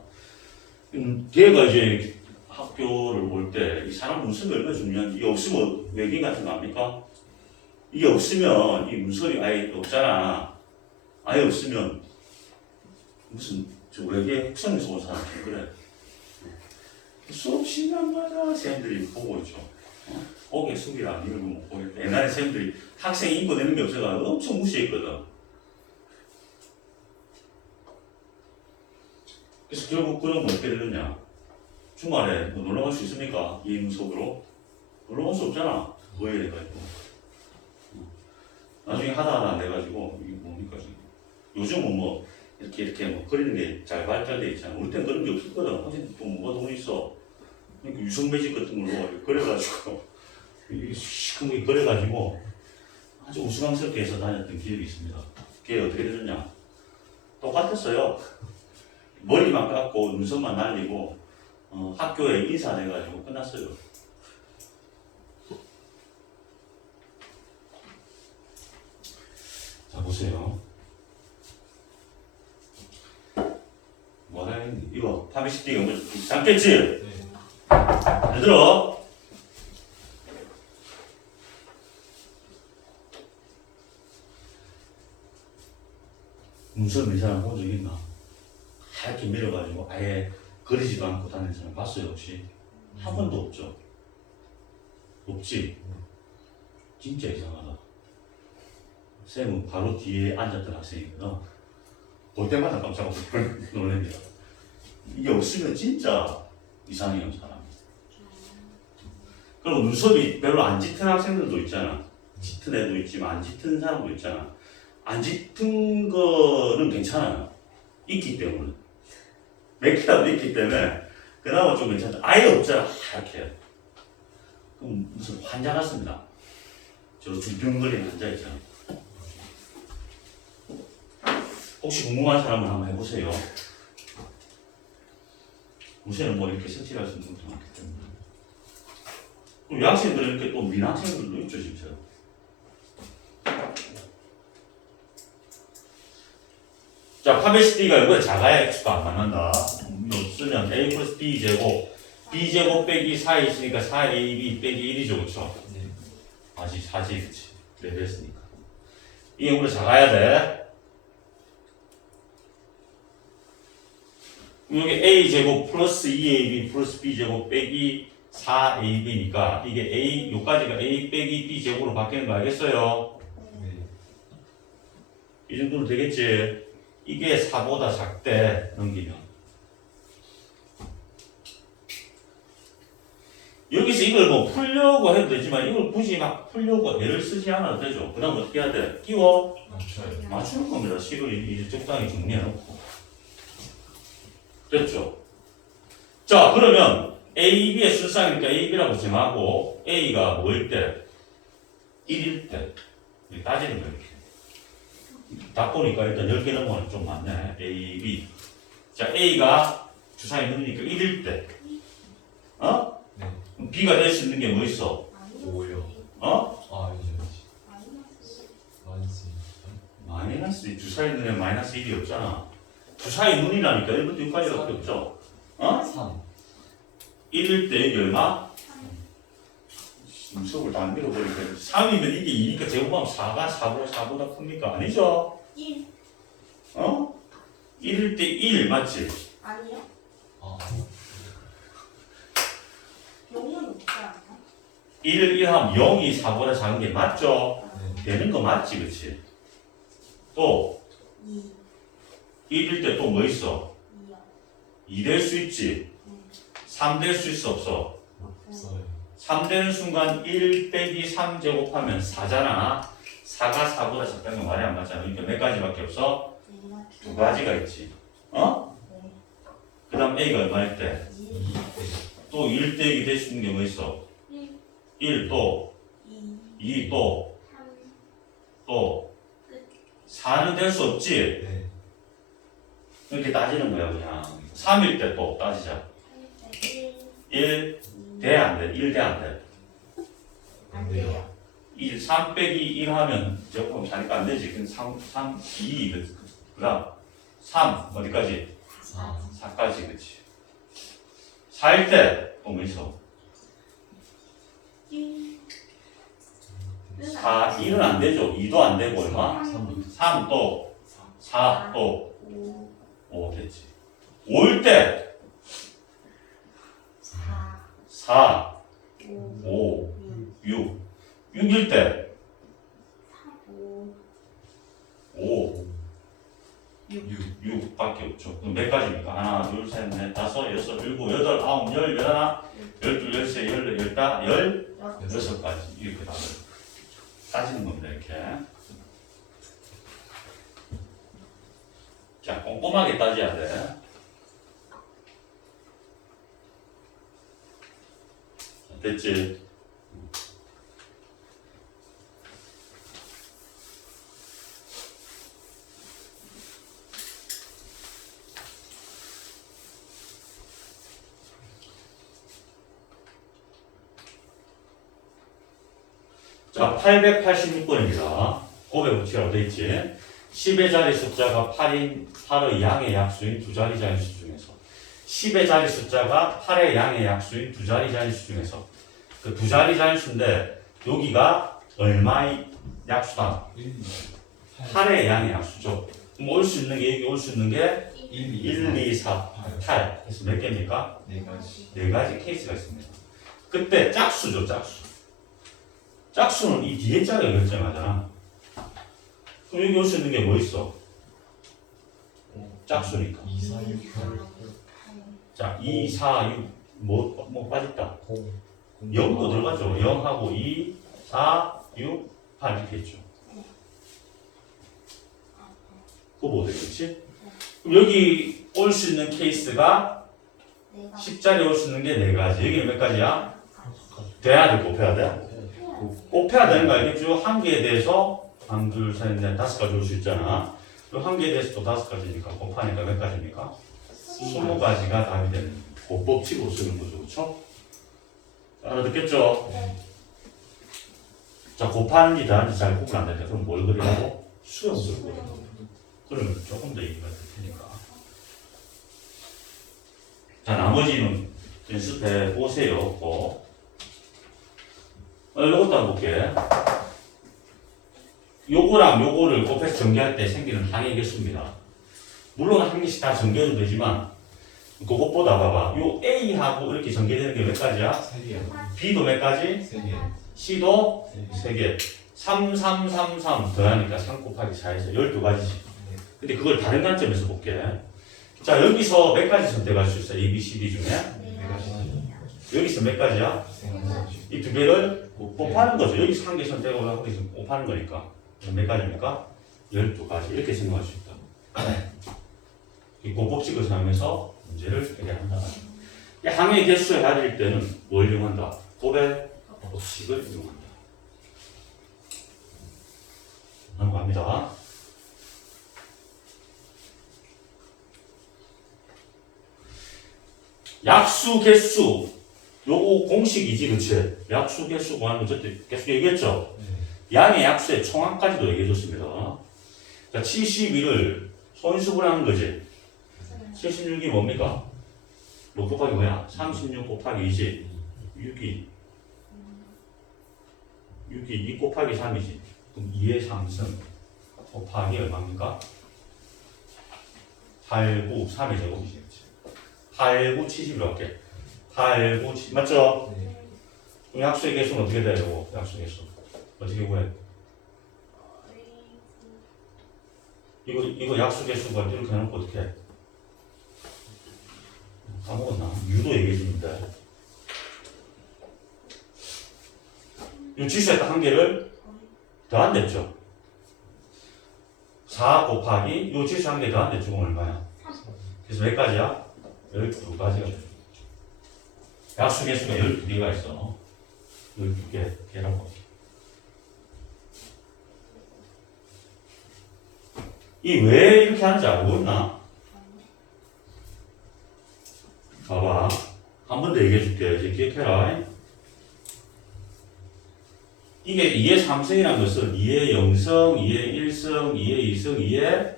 걔가 이제 학교를 올 때 이 사람 눈썹이 얼마나 중요한지. 이게 없으면 외계인 같은 거 압니까? 이게 없으면 이 눈썹이 아예 없잖아. 아예 없으면 무슨 저 외계 혹성에서 온 사람처럼 그래. 수업 시간마다 쌤들이 보고 있죠. 고개 숙이라 이걸 못 보겠다. 옛날에 쌤들이 학생 인권 내는 게 없어서 엄청 무시했거든. 그래서 결국 그런 건 어떻게 되느냐. 주말에 뭐 놀러 갈 수 있습니까? 이 눈썹으로? 놀러 갈 수 없잖아. 오해해가지고. 나중에 하다 안 돼가지고, 이게 뭡니까, 지금. 요즘은 뭐, 이렇게 뭐 그리는 게 잘 발달돼 있잖아. 우리 때는 그런 게 없었거든. 사실 또 뭐가 돈 있어. 그러니까 유성 매직 같은 걸로 그래가지고, 이게 시커멓게 그래가지고, 아주 우스꽝스럽게 해서 다녔던 기억이 있습니다. 그게 어떻게 되느냐. 똑같았어요. 머리만 깎고 눈썹만 날리고, 학교에 인사돼가지고 끝났어요. 자, 보세요. 뭐라 했니? 이거, 파비시티가 뭐, 잠겠지? 네. 잘 들어. 눈썹 이 사람 본 적 있나? 하얗게 밀어가지고 아예 그리지도 않고 다니는 사람 봤어요, 혹시? 한 번도 없죠? 없지? 진짜 이상하다. 쌤은 바로 뒤에 앉았던 학생이거든. 볼 때마다 깜짝 놀랍니다. 이게 없으면 진짜 이상해요, 사람이. 그리고 눈썹이 별로 안 짙은 학생들도 있잖아. 짙은 애도 있지만 안 짙은 사람도 있잖아. 안 짙은 거는 괜찮아요. 있기 때문에. 몇 개라도 있기 때문에 그나마 좀 괜찮다. 아예 없잖아, 하얗게. 그럼 무슨 환자 같습니다. 저 중병걸린 환자 있잖아. 혹시 궁금한 사람은 한번 해보세요. 요새는 뭐 이렇게 색칠할 수 있는 것도 많기 때문에. 그럼 여학생들은 이렇게 또 민학생들도 있죠, 진짜. 자, 파베시티가 이거보다 작아야 x가 안 만난다. 쓰면 a 플러스 b 제곱, b 제곱 빼기 4이 있으니까 4ab 빼기 1이죠, 그렇죠? 네. 아직 4지, 그치? 4배 했으니까. 이게 우리 작아야 돼. 여기 a제곱 플러스 2ab 플러스 b제곱 빼기 4ab니까 이게 a 요까지가 a 빼기 b제곱으로 바뀌는 거 알겠어요? 네. 이 정도는 되겠지? 이게 4보다 작대 넘기면 여기서 이걸 뭐 풀려고 해도 되지만 이걸 굳이 막 풀려고 애를 쓰지 않아도 되죠. 그 다음 어떻게 해야 돼? 끼워? 맞춰요. 맞추는 겁니다. 식을 이제 적당히 정리해놓고. 됐죠? 자, 그러면 A, B의 순상이니까 A, B라고 정하고 A가 뭐일 때? 1일 때. 이렇게 따지는 거예요. 다 보니까 일단 10개 넘어는 좀 많네. A, B. 자, A가 주사위 누르니까 1일 때. 어? 네. 그럼 B가 될 수 있는 게 뭐 있어? 5요. 어? 아, 이제 마이너스 마이너스 주사위 눈에 마이너스 1이 없잖아. 주사위 눈이라니까 1부터 6까지밖에 없죠. 어? 3. 1일 때 여기 얼마? 수업을 다 안 밀어버리니까 3이면 이게 2니까 제곱하면 4가 4보다 큽니까? 아니죠? 1 어? 1일 때 1 맞지? 아니요? 아, 용은 없지 않나? 1을 1 하면 0이 4보다 작은 게 맞죠? 네. 되는 거 맞지 그치? 또 2 1일 때 또 뭐 있어? 2요 2 될 수 있지? 3 될 수 있어 없어? 없어요. 3 되는 순간 1 빼기 3 제곱하면 4잖아. 4가 4보다 작다는 건 말이 안 맞잖아. 그러니까 몇 가지밖에 없어? 두 가지가 있지. 어? 네. 그 다음 A가 얼마일 때? 2 2. 또 1 빼기 될 수 있는 게 뭐 있어? 1 1 또 2 2 또 3 또 4는 될 수 없지? 네. 이렇게 따지는 거야 그냥 3일 때 또 따지자 1 돼 안 돼? 1 돼 안 돼? 안 돼요 1, 3 빼기 1 하면 제곱하면 4니까 안 되지. 그럼 3, 2, 그 다음 3 어디까지? 4. 4까지 그치 4일 때 또 뭐 있어? 1 4, 1은 안 되죠. 2도 안 되고 얼마? 3 또 4 또 5 5 됐지 5일 때 4 4, 5 5, 6 6 6일 때 5 5, 6. 6밖에 없죠. 그럼 몇 가지입니까? 하나, 둘, 셋, 넷, 다섯, 여섯, 일곱, 여덟, 아홉, 열, 열하나, 열둘, 열세, 열네, 열다, 열, 6가지 이렇게 따지는 겁니다. 이렇게. 자, 꼼꼼하게 따져야 돼. 됐지? 자, 886번입니다. 곱에 붙이라고 돼 있지. 10의 자리 숫자가 8의 양의 약수인 두 자리 자릿수 중에서 10의 자리 숫자가 8의 양의 약수인 두 자리 자릿수 중에서 그 두 자리 자릿수인데 여기가 얼마의 약수다? 1, 8의 양의 약수죠. 그럼 올 수 있는 게 여기 올 수 있는 게 1, 1, 2, 4, 8 그래서 몇 개입니까? 4가지. 네 가지 케이스가 있습니다. 그때 짝수죠, 짝수. 짝수는 이 뒤에 자리가 결정하잖아. 그럼 여기 올 수 있는 게 뭐 있어? 짝수니까. 2, 4, 6, 8. 자, 2, 4, 6, 뭐 빠졌다. 0. 0도 들어가죠. 0하고 2, 4, 6, 8 이렇게 있죠. 그거 뭐 되겠지? 그럼 여기 올 수 있는 케이스가 10자리에 올 수 있는 게 4가지. 여기는 몇 가지야? 돼야 돼, 곱해야 돼? 곱해야 되는 거 알겠죠? 한 개에 대해서 한, 둘, 셋, 넷, 5가지 올 수 있잖아. 그럼 한 개에 대해서 또 5가지니까 곱하니까 몇 가지입니까? 20가지가 답이 되는 곱법칙으로 쓰는 거죠. 그렇죠? 알아듣겠죠? 네. 자, 곱하는지 더하는지 잘 구분 안 되니까 그럼 뭘 그리라고? 수형을 그리라고. 그러면 조금 더 이해가 될 테니까. 자, 나머지는 연습해 보세요. 꼭. 이것도 한번 볼게. 요거랑 요거를 곱해서 전개할 때 생기는 항의 개수입니다. 물론 한 개씩 다 전개해도 되지만 그것보다 봐봐. 요 A하고 이렇게 전개되는 게 몇 가지야? 3개요. B도 몇 가지? 3개. C도 3개. 3개. 3, 3, 3, 3 더하니까 3 곱하기 4에서 12가지지. 네. 근데 그걸 다른 관점에서 볼게. 자, 여기서 몇 가지 선택할 수 있어? A, B, C, D 중에? 네 가지. 여기서 몇 가지야? 세 가지. 이 두 개를 곱하는 거죠. 여기서 한 개 선택을 하고 여기서 곱하는 거니까. 그럼 몇 가지입니까? 12가지. 이렇게 생각할 수 있다. 이 곱법칙을 사용해서 문제를 해결한다. 이 항의 개수를 가질 때는 뭘 이용한다? 곱의 법칙을 이용한다. 넘어갑니다. 약수, 개수. 요거 공식이지, 그치? 약수, 개수 구하는 거 저때 계속 얘기했죠? 네. 양의 약수의 총합까지도 얘기해줬습니다. 자, 72를 손수분하는 거지. 76이 뭡니까? 뭐 곱하기 뭐야? 36 곱하기 2지. 6이 2 곱하기 3이지. 그럼 2의 3승 곱하기 얼마입니까? 8, 9, 3의 제곱이지. 8, 9, 70으로 할게. 8, 9, 70. 맞죠? 네. 그럼 약수의 개수는 어떻게 돼요? 약수 개수. 어떻게 구해? 이거 약수 개수가 이렇게 해놓고 어떻게 해? 까먹었나? 유도 얘기해 주는데. 이 지수에 딱 한 개를 더 안 됐죠? 4 곱하기 이 지수 한 개 더 안 됐죠? 그럼 얼마야? 그래서 몇 가지야? 12가지가 돼. 약수 개수가 12개가 있어. 12개라고. 이 왜 이렇게 하는지 알고 있나? 봐봐. 한 번 더 얘기해 줄게. 이제 기억해라. 이게 2의 3승이라는 것은 2의 0승, 2의 1승, 2의 2승, 2의 요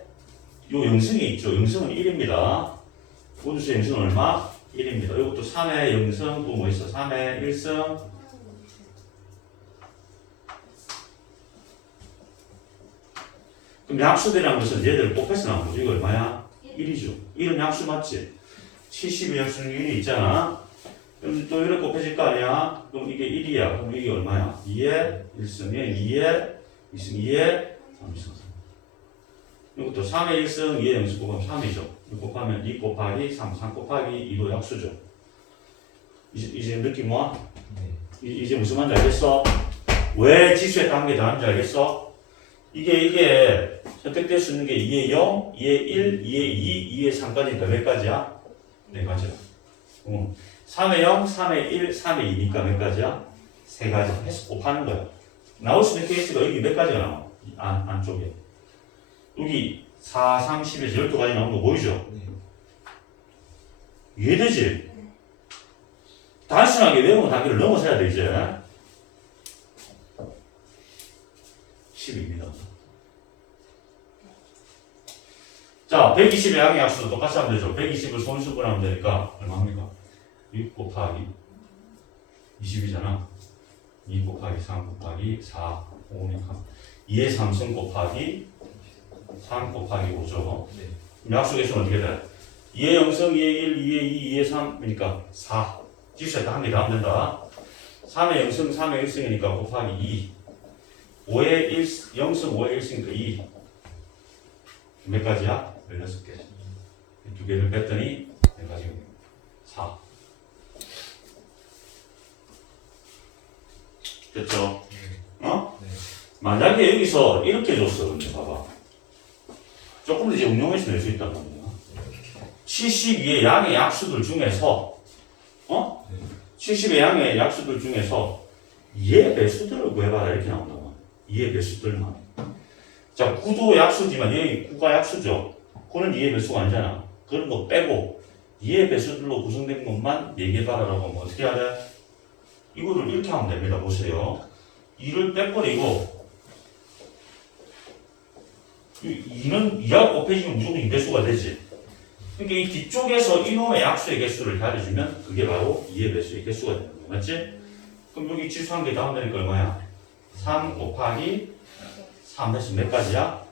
0승이 있죠. 0승은 1입니다. 분수 0승은 얼마? 1입니다. 이것도 3의 0승, 또 뭐 있어? 3의 1승. 그럼 약수들이라는 것은 얘들을 곱해서 나온 거죠. 이거 얼마야? 1이죠. 1은 약수 맞지? 70의 약수는 1이 있잖아. 그럼 또 이렇게 곱해질 거 아니야? 그럼 이게 1이야. 그럼 이게 얼마야? 2의 1승에 2의 2승, 2의 3승. 이것도 3의 1승, 2의 0승 곱하면 3이죠. 이거 곱하면 2 곱하기 3, 3 곱하기 2도 약수죠. 이제 느낌 와? 네. 이제 무슨 말인지 알겠어? 왜 지수에 한 개 더 하는지 알겠어? 이게 선택될 수 있는 게 2의 0, 2의 1, 2의 2, 2의 3까지니까 몇 가지야? 4가지야. 3의 0, 3의 1, 3의 2니까 몇 가지야? 3가지 해서 곱하는 거야. 나올 수 있는 케이스가 여기 몇 가지가 나와? 안쪽에. 여기 4, 3, 10에서 12가지 나오는 거 보이죠? 네. 이해되지? 단순하게 외우는 단계를 넘어서야 돼, 이제. 10입니다. 자, 120의 양의 약수도 똑같이 하면 되죠. 120을 손수분하면 되니까 얼마입니까? 6 곱하기 20이잖아. 2 곱하기 3 곱하기 4, 5니까 2의 3승 곱하기 3 곱하기 5죠. 네. 약수 개수는 어떻게 돼? 2의 0승, 2의 1, 2의 2, 2의 3이니까 4. 지수에 딱 한 개 더 하면 된다. 3의 0승, 3의 1승이니까 곱하기 2. 5의 1, 0승, 5의 1승이니까 2. 몇 가지야? 16개. 이 두 개를 뺐더니 몇 가지가 4. 됐죠? 어? 네. 만약에 여기서 이렇게 줬어. 근데 봐봐. 조금 더 이제 응용해서 낼 수 있단 말이야. 72의 양의 약수들 중에서, 70의 양의 약수들 중에서 2의 배수들을 구해봐라. 이렇게 나온다고. 2의 배수들만. 자, 9도 약수지만 여기 9가 약수죠. 9는 2의 배수가 아니잖아. 그런 거 빼고 2의 배수들로 구성된 것만 얘기해봐라라고 하면 어떻게 해야 돼? 이거를 이렇게 하면 됩니다. 보세요. 2를 빼버리고 2는 2하고 곱해지면 무조건 2배수가 되지. 그러니까 이 뒤쪽에서 이놈의 약수의 개수를 가려주면 그게 바로 2의 배수의 개수가 되는 거야. 맞지? 그럼 여기 지수 한 개 더 하면 되니까 얼마야? 3 곱하기 3 했으면 몇 가지야?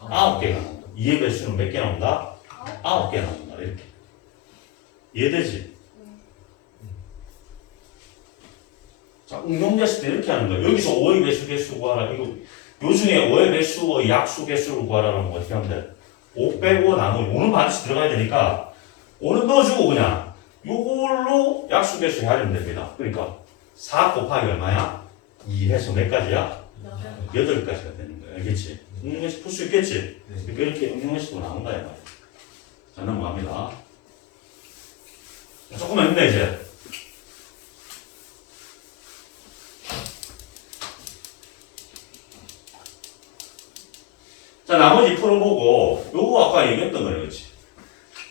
아, 9개가 나온다. 2의 배수는 몇 개 나온다? 9개 나온다. 이렇게. 이해되지? 자, 응용됐을 때 이렇게 하는 거야. 여기서 5의 배수 개수 구하라. 이거 요 중에 5의 배수의 약수 개수를 구하라는 거 어떻게 하면 돼? 5 빼고 나누기. 5는 반드시 들어가야 되니까 5는 넣어주고 그냥 요걸로 약수 개수 해야 됩니다. 그러니까 4 곱하기 얼마야? 2 해서 몇 가지야? 8가지가 되는 거야. 알겠지? 응용해서 풀 수 있겠지? 그러니까 이렇게 응용해서도 나온다. 이 말이야. 자, 넘어갑니다. 조금만 힘내, 이제. 자, 나머지 풀어보고, 요거 아까 얘기했던 거네, 그치?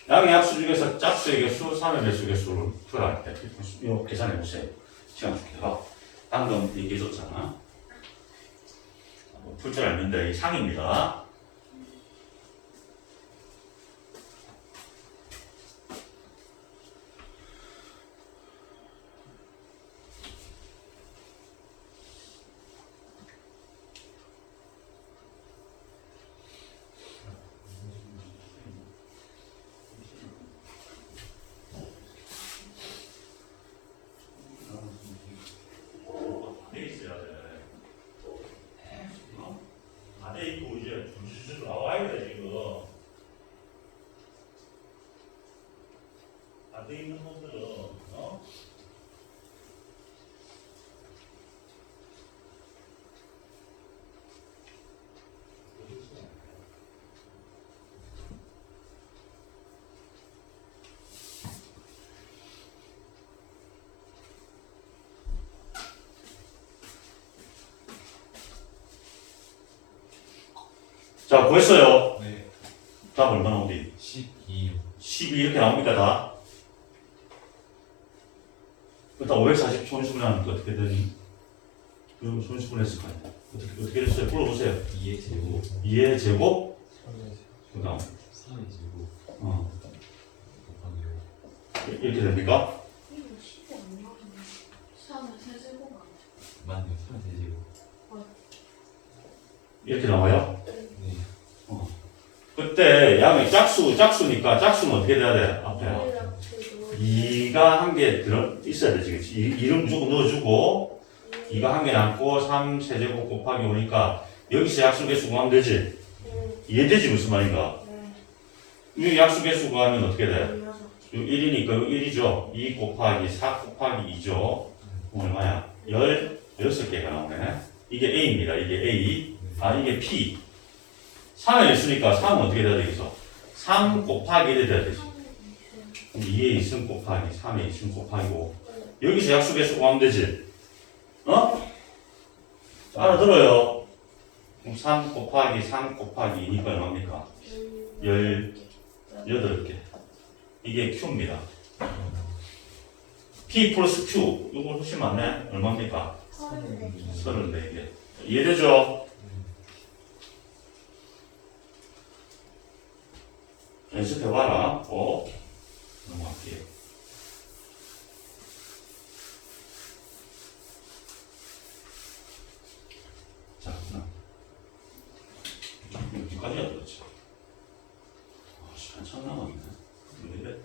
양의 약수 중에서 짝수의 개수, 3의 배수 개수를 풀어할 때, 이거 계산해보세요. 시간 줄게요. 방금 얘기해줬잖아. 풀 줄 알는데, 이 상입니다. 자, 구했어요. 네. 답 얼마나 오디? 12. 12 이렇게 나옵니까, 다? 일단 540 손수분하면 어떻게 되니? 그럼 손수분 했을 거 아니야. 어떻게 됐어요? 풀어보세요. 2의 제곱. 2의 제곱, 3의 그 다음, 3의 제곱. 어, 곱하기 이렇게 됩니까? 이거 10이 안 나오네. 3은 세제곱 아니야? 맞네요. 3의 제곱. 이렇게 나와요? 네. 그때 양의 짝수니까 짝수는 어떻게 돼야 돼? 앞에. 2가 한 개 들어 있어야 되지, 그치? 이름 주고 넣어주고, 2가 한 개 남고, 3 세제곱 곱하기 5니까, 여기서 약수 개수 구하면 되지? 이해되지, 무슨 말인가? 이 약수 개수 구하면 어떻게 돼? 1이니까 1이죠? 2 곱하기 4 곱하기 2죠? 얼마야? 16개가 나오네. 이게 A입니다. 이게 A. 이게 P. 3에 있으니까 3은 어떻게 돼야 되겠어? 3 곱하기 1이 돼야 되지. 2에 2승 곱하기 3에 2승 곱하기 5. 여기서 약수 개수 구하면 되지. 어? 알아들어요. 그럼 3 곱하기 3 곱하기 2니까 얼마입니까? 18개. 이게 Q입니다. P 플러스 Q. 이거 훨씬 많네. 얼마입니까? 34개. 이해되죠? 연습해봐라. 넘어갈게요. 자, 여기까지야 들었지. 시간 참 남았네. 왜 이래?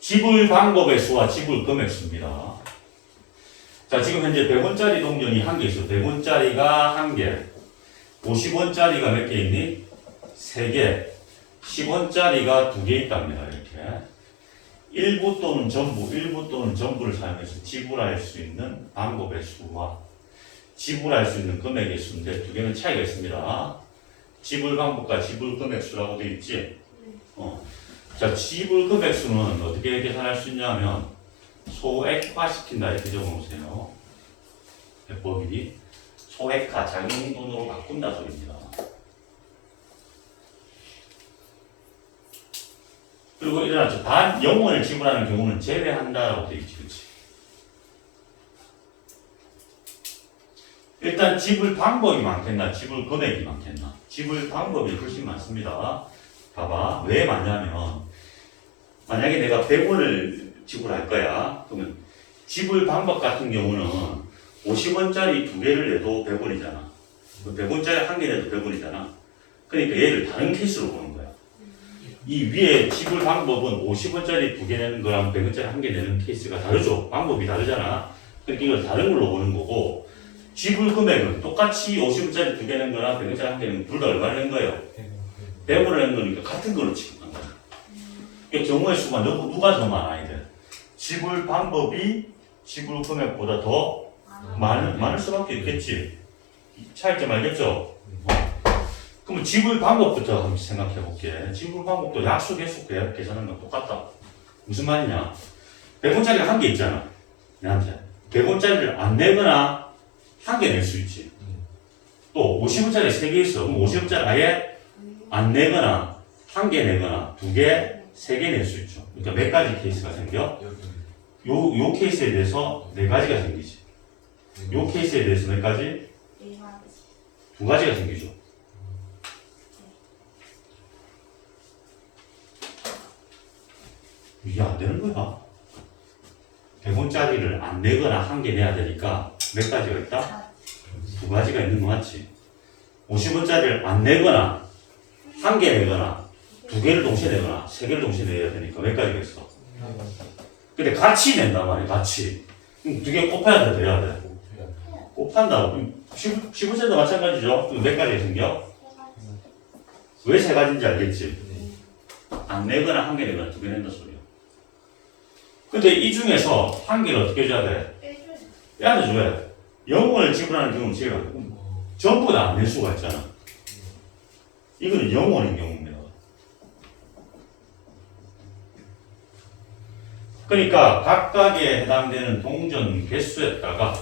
지불 방법의 수와 지불 금액수입니다. 자, 지금 현재 100원짜리 동전이 한 개 있어. 100원짜리가 한 개. 50원짜리가 몇 개 있니? 3개. 10원짜리가 2개 있답니다. 이렇게. 일부 또는 전부를 사용해서 지불할 수 있는 방법의 수와 지불할 수 있는 금액의 수인데 두 개는 차이가 있습니다. 지불 방법과 지불 금액 수라고 되어 있지? 자, 지불 금액 수는 어떻게 계산할 수 있냐면 소액화시킨다 이렇게 적어놓으세요. 해법이 소액화, 작은 돈으로 바꾼다 소리입니다. 그리고 일어났죠. 단 0원을 지불하는 경우는 제외한다라고 되어 있지, 그렇지? 일단 지불 방법이 많겠나, 지불 금액이 많겠나? 지불 방법이 훨씬 많습니다. 봐봐, 왜 많냐면 만약에 내가 100원을 지불할 거야. 그러면 지불 방법 같은 경우는 50원짜리 두 개를 내도 100원이잖아. 100원짜리 한 개 내도 100원이잖아. 그러니까 얘를 다른 케이스로 보는 거야. 이 위에 지불 방법은 50원짜리 두 개 내는 거랑 100원짜리 한 개 내는 케이스가 다르죠. 방법이 다르잖아. 그러니까 이걸 다른 걸로 보는 거고, 지불 금액은 똑같이 50원짜리 두 개 낸 거랑 100원짜리 한 개 낸 거 둘 다 얼마 낸 거예요? 100원을 낸 거니까 같은 걸로 취급한 거야. 그러니까 경우의 수가 누가 더 많아야 돼? 지불 방법이 지불 금액보다 더 많을 수밖에 없겠지. 차이점 알겠죠? 그러면 지불 방법부터 한번 생각해 볼게. 지불 방법도 약속, 계속 계산하는 건 똑같다. 무슨 말이냐? 100원짜리가 한 개 있잖아. 내한테. 100원짜리를 안 내거나 한 개 낼 수 있지. 또 50원짜리 3개 있어. 그럼 50원짜리 아예 안 내거나 한 개 내거나 두 개, 3개 낼 수 있죠. 그러니까 몇 가지 케이스가 생겨? 요 케이스에 대해서 4가지가 생기지. 요 케이스에 대해서 몇 가지? 2가지가 생기죠. 이게 안 되는 거야. 100원짜리를 안 내거나 한 개 내야 되니까 몇 가지가 있다? 2가지가 있는 거 맞지? 50원짜리를 안 내거나 한 개 내거나 두 개를 동시에 내거나 3개를 동시에 내야 되니까 몇 가지가 있어? 근데 같이 낸단 말이야. 같이. 두 개 곱해야 돼? 돼야 돼? 곱한다고. 15세도 마찬가지죠. 그럼 몇 가지가 생겨? 왜 3가지인지 알겠지? 안 내거나 한 개 내거나 두 개 낸다 소리야. 근데 이 중에서 한 개를 어떻게 줘야 돼? 빼야 돼, 줘야 돼. 0원을 지불하는 경우는 제가 전부 다 안 낼 수가 있잖아. 이거는 0원인 경우입니다. 그러니까 각각에 해당되는 동전 개수에다가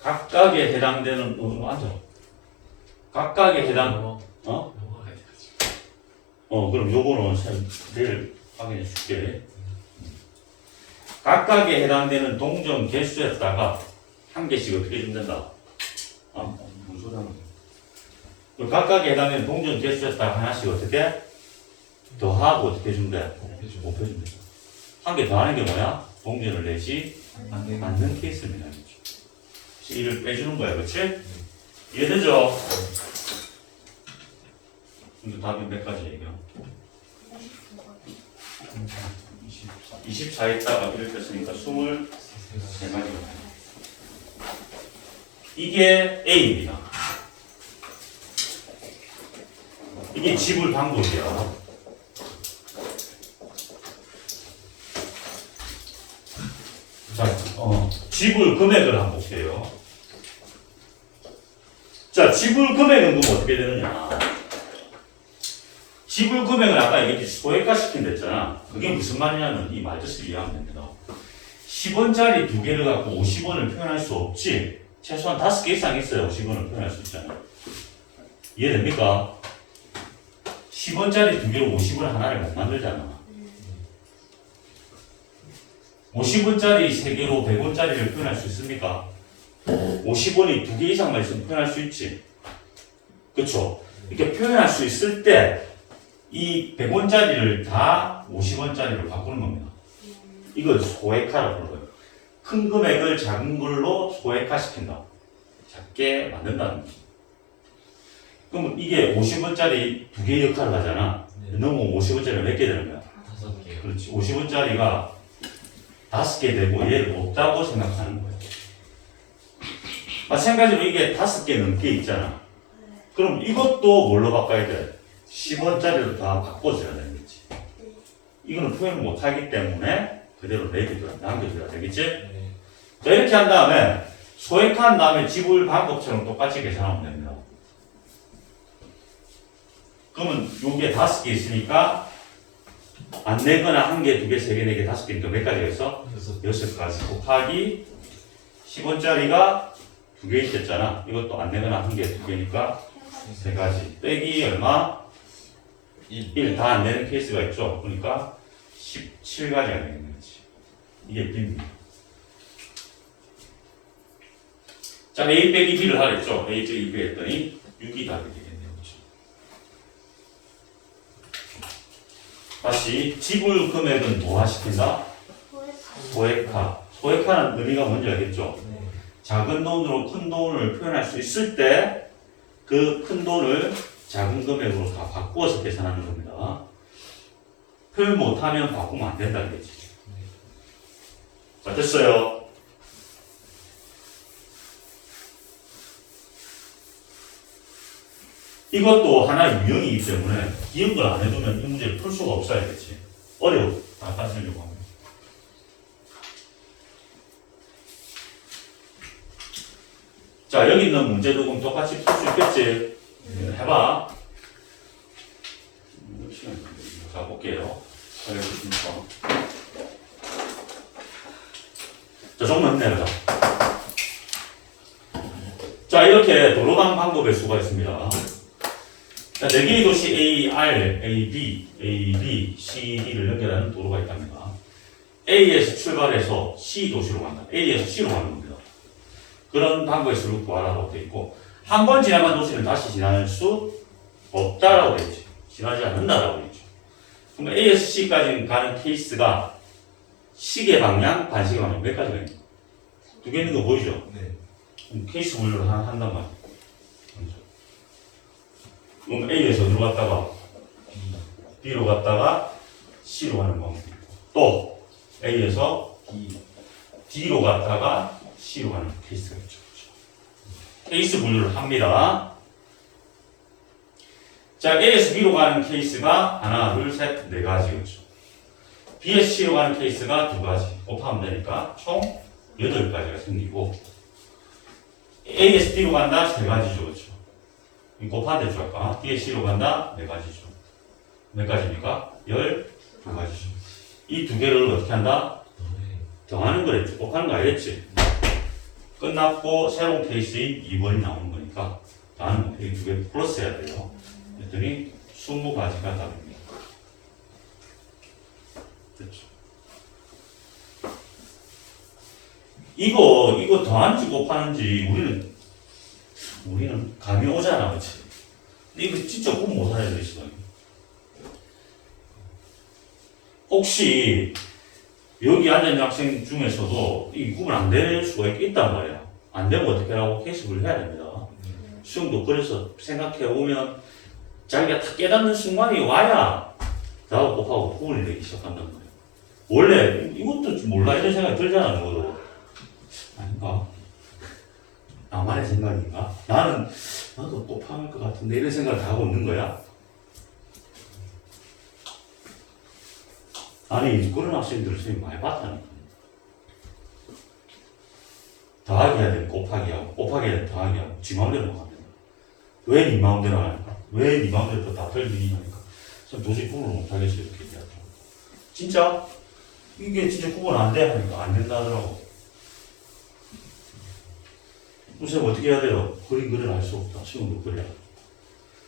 각각에 해당되는 앉아. 각각에 해당 그럼 요거는 내일 확인해 줄게. 각각에 해당되는 동전 개수에다가 한 개씩 어떻게 준단다? 무슨 소리 하는 거야? 각각에 해당되는 동전 개수에다가 하나씩 어떻게? 더하고 어떻게 준대? 곱해준대. 한 개 더하는 게 뭐야? 동전을 내지 않는 케이스입니다. 이를 빼주는 거야, 그렇지? 이해되죠? 근데 답이 몇 가지예요? 24에다가 1을 뺐으니까 23가지가 이게 A입니다. 이게 지불 방법이야. 자, 지불 금액을 한번 볼게요. 자, 지불 금액은 그럼 어떻게 되느냐? 지불 금액을 아까 얘기했지, 소액화 시킨다 했잖아. 그게 무슨 말이냐면 이 말뜻을 이해하면 됩니다. 10원짜리 두 개를 갖고 50원을 표현할 수 없지. 최소한 5개 이상 있어야 50원을 표현할 수 있잖아요. 이해됩니까? 10원짜리 두 개로 50원 하나를 못 만들잖아. 50원짜리 3개로 100원짜리를 표현할 수 있습니까? 50원이 2개 이상만 있으면 표현할 수 있지. 그쵸? 이렇게 표현할 수 있을 때 이 100원짜리를 다 50원짜리로 바꾸는 겁니다. 이걸 소액화라고 부르고요. 큰 금액을 작은 걸로 소액화 시킨다. 작게 만든다는 거죠. 그럼 이게 50원짜리 2개 역할을 하잖아. 너무 50원짜리가 몇 개 되는 거야? 5개. 그렇지. 50원짜리가 5개 되고 얘를 없다고 생각하는 거예요. 마찬가지로 이게 5개 넘게 있잖아. 그럼 이것도 뭘로 바꿔야 돼? 10원짜리로 다 바꿔줘야 되는 거지. 이거는 표현을 못하기 때문에 그대로 남겨줘야 되겠지? 네. 자, 이렇게 한 다음에 소액화한 다음에 지불 방법처럼 똑같이 계산하면 됩니다. 그러면 요게 5개 있으니까 안 내거나 1개, 2개, 3개, 4개, 5개니까 몇 가지가 있어? 6가지 곱하기 10원짜리가 2개 있었잖아. 이것도 안 내거나 1개, 2개니까 3가지 빼기 얼마? 1 다 안 내는 케이스가 있죠. 그러니까 17가지가 되겠는 거지. 이게 B입니다. 자, A 빼기 B를 하랬죠. A 빼기 B 했더니 6이 답이 되겠네요. 그렇죠? 다시 지불 금액은 뭐화 시킨다? 소액화. 소액화는 의미가 뭔지 알겠죠? 네. 작은 돈으로 큰 돈을 표현할 수 있을 때 그 큰 돈을 작은 금액으로 다 바꾸어서 계산하는 겁니다. 표현 못하면 바꾸면 안 된다 그랬지. 자, 됐어요. 이것도 하나의 유형이기 때문에 기억을 안 해두면 이 문제를 풀 수가 없어야겠지. 어려워. 다 따지려고 하면. 자, 여기 있는 문제도 그럼 똑같이 풀 수 있겠지? 해봐. 자, 볼게요. 알겠습니까? 자, 조금만 힘내보자. 자, 이렇게 도로방 방법의 수가 있습니다. 자, 4개의 도시 A, R, A, B, C, D를 연결하는 도로가 있답니다. A에서 출발해서 C 도시로 간다. A에서 C로 가는 겁니다. 그런 방법의 수를 구하라고 되어 있고, 한 번 지나간 도시는 다시 지날 수 없다라고 되어 있죠. 지나지 않는다라고 되어 있죠. 그럼 A에서 C까지 가는 케이스가 시계 방향, 반시계 방향 몇 가지가 있나요? 2개 있는 거 보이죠? 네. 그럼 케이스 분류를 한단 말이에요. 그럼 A에서 어디로 갔다가 B로 갔다가 C로 가는 방법이 있고, 또 A에서 D로 갔다가 C로 가는 케이스가 있죠. 케이스 분류를 합니다. 자, A에서 B로 가는 케이스가 하나, 둘, 셋, 네 가지였죠. B에서 C로 가는 케이스가 2가지. 곱하면 되니까 총 8가지가 생기고, A에서 B로 간다 3가지죠. 그렇죠? 곱하면 되죠. 아까 B에서 C로 간다 4가지죠. 몇 가지입니까? 12가지죠. 이 2개를 어떻게 한다? 더하는 거랬지. 곱하는 거 아니랬지. 끝났고 새로운 케이스인 2번이 나오는 거니까 더하는 거. 이 2개 플러스 해야 돼요. 그랬더니 20가지가 답입니다. 됐죠. 이거 더하는지 곱하는지 우리는 감이 오잖아, 그치? 근데 이거 진짜 구분 못하는 애들 있어. 혹시 여기 앉아있는 학생 중에서도 이 구분 안 될 수가 있단 말이야. 안 되면 어떻게 하라고 케이스를 해야 됩니다. 시험도 그래서 생각해 보면 자기가 다 깨닫는 순간이 와야 나하고 곱하고 구분이 되기 시작한단 말이야. 원래 이것도 몰라 이런 생각이 들잖아, 너도. 아닌가? 나만의 생각인가? 나도 곱할 것 같은데 이런 생각을 다 하고 있는 거야? 아니, 그런 학생들을 선생님 많이 봤다니까. 더하기 해야 되는 곱하기 하고, 곱하기 해야 되는 더하기 하고, 지 마음대로 하면 된다. 왜 네 마음대로 하니까? 왜 네 마음대로 다 틀리냐니까? 선생님 도저히 구분을 못하겠어요, 이렇게 얘기하죠. 진짜? 이게 진짜 구분 안 돼? 하니까 안 된다 하더라고. 선생님 어떻게 해야 돼요? 그림 그리를 할 수 없다. 수영도 그려야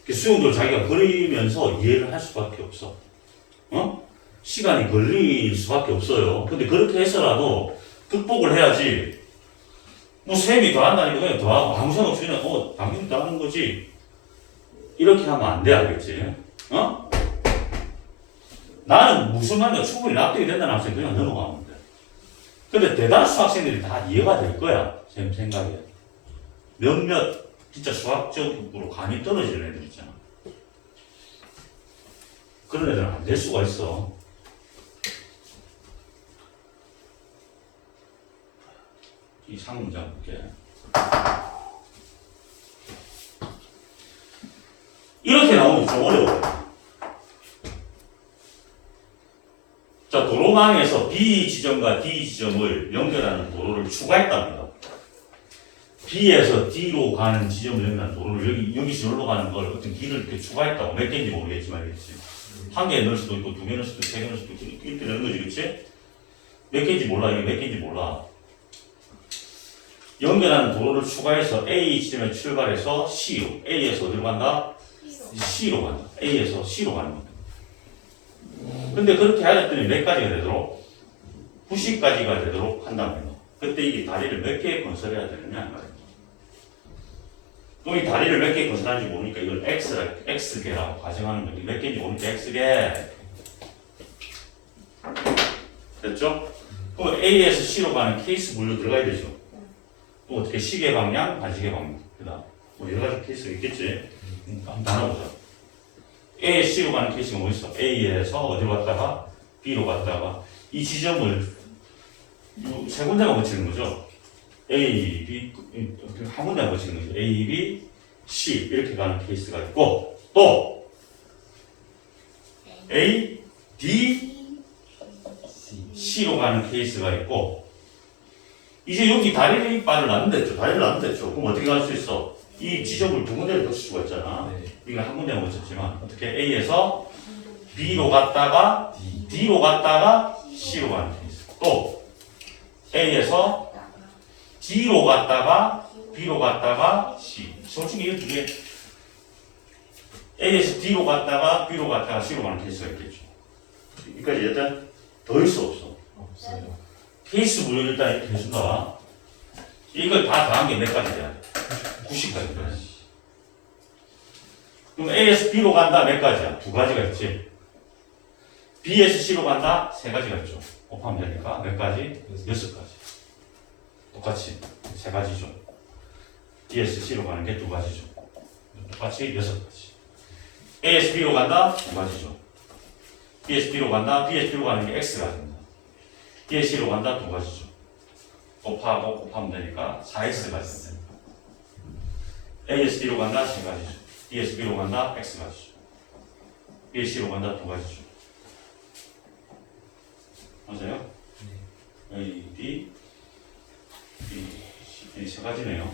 돼. 수영도 자기가 그리면서 이해를 할 수밖에 없어. 시간이 걸릴 수밖에 없어요. 근데 그렇게 해서라도 극복을 해야지. 뭐 쌤이 더한다니까 그냥 더하고 아무 생각 없이 그냥 당연히 더하는 거지. 이렇게 하면 안 돼, 알겠지? 나는 무슨 말인가 충분히 납득이 된다는 학생 그냥 넘어가면 돼. 근데 대다수 학생들이 다 이해가 될 거야, 쌤 생각에. 몇몇 진짜 수학적으로 감이 떨어지는 애들 있잖아. 그런 애들은 안 될 수가 있어. 이 상문장 볼게. 이렇게 나오면 좀 어려워요. 자, 도로망에서 B 지점과 D 지점을 연결하는 도로를 추가했답니다. B에서 D로 가는 지점을 연결하는 도로를 여기서 여기로 가는 걸 어떤 길을 이렇게 추가했다고. 몇 개인지 모르겠지만, 그렇지? 한 개 넣을 수도 있고, 2개 넣을 수도 있고, 3개 넣을 수도 있고, 이렇게 넣는 거지, 그렇지? 몇 개인지 몰라, 이게 몇 개인지 몰라. 연결하는 도로를 추가해서 A 지점에 출발해서 C로, A에서 어디로 간다? C로 간다. A에서 C로 가는 겁니다. 근데 그렇게 하였더니 몇 가지가 되도록? 90가지가 되도록 한다면 그때 이 다리를 몇 개 건설해야 되느냐? 그럼 이 다리를 몇 개 건설하는지 모르니까 이걸 X개라고 가정하는 건데 몇 개인지 모르니까 X개. 됐죠? 그럼 A에서 C로 가는 케이스 분류 들어가야 되죠. 또 어떻게 시계 방향, 반시계 방향. 그다음 뭐 여러 가지 케이스가 있겠지. 한번 나눠보자. A에서 C로 가는 케이스가 뭐 있어? A에서 어디로 갔다가 B로 갔다가 이 지점을 세 군데가 거치는 거죠. A, B 한 군데가 거치는 거죠. A, B, C 이렇게 가는 케이스가 있고 또 A, D, C로 가는 케이스가 있고 이제 여기 다리를 놨는댔죠. 다리를 놨는댔죠. 그럼 어떻게 갈 수 있어? 이 지점을 두 군데를 거칠 수가 있잖아. 네. 이거 한 군데만 거쳤지만 어떻게 A에서 B로 갔다가 D로 갔다가 C로 가는 케이스. 또 A에서 D로 갔다가 B로 갔다가 C. 솔직히 이 두 개 A에서 D로 갔다가 B로 갔다가 C로 가는 케이스가 있겠죠. 여기까지 일단 더 있어 없어? 없어요. 케이스 분류 일단 이렇게 해준다. 이걸 다 더한 게 몇 가지 돼야 돼? 90까지 돼. 그럼 A에서 B로 간다 몇 가지야? 두 가지가 있지. B에서 C로 간다 세 가지가 있죠. 곱하면 되니까 몇 가지? 6가지. 똑같이 세 가지죠. B에서 C로 가는 게 두 가지죠. 똑같이 6가지. A에서 B로 간다 두 가지죠. B에서 B로 간다. B에서 B로 가는 게 X가지입니다. B에서 C로 간다 두 가지죠. 곱하고 곱하면 되니까 4X가지. A에서 B로 간다 세 가지죠. B에서 B로 간다 X가지죠. B에서 C로 간다 두 가지죠. 맞아요? A, B, B, C 세 가지네요.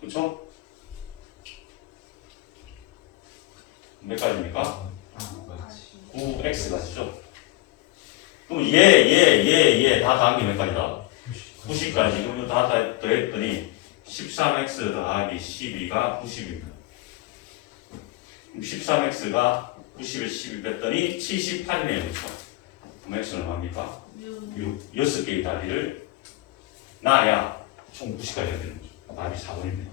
그렇죠? 몇 가지입니까? 9X가지죠. 그럼 얘 다 더한 게 몇 가지다? 90까지. 그러면 다 더했더니 13X 더하기 12가 90입니다. 13X가 90에 12 뺐더니 78이네요. 그렇죠? 그럼 X는 얼마입니까? 6. 6개의 다리를 놔야 총 90까지 해야 되는 거죠. 답이 4번입니다.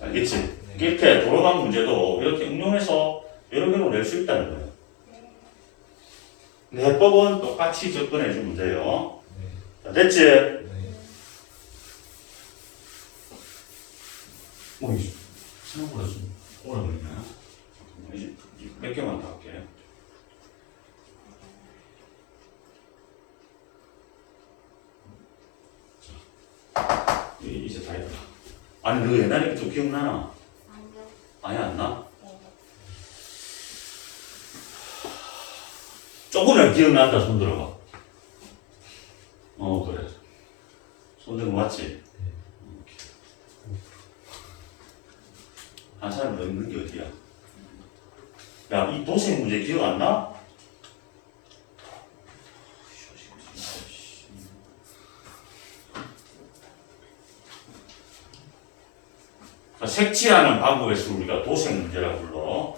알겠지? 이렇게 돌아간 문제도 이렇게 응용해서 여러 개로 낼 수 있다는 거예요. 해법은 똑같이 접근해 준 문제예요. 자, 됐지? 뭐, 생각보다 좀 오래 걸리나요? 이제 몇 개만 더 할게요. 자, 이제 다 했다. 아니, 너 옛날에 좀 기억나나? 아니요. 아예 안 나? 조금은 기억난다. 손 들어봐. 그래. 손 들고 맞지? 한 사람 더 있는 게 어디야? 야, 이 도생 문제 기억 안 나? 자, 색칠하는 방법에서 우리가 도생 문제라고 불러.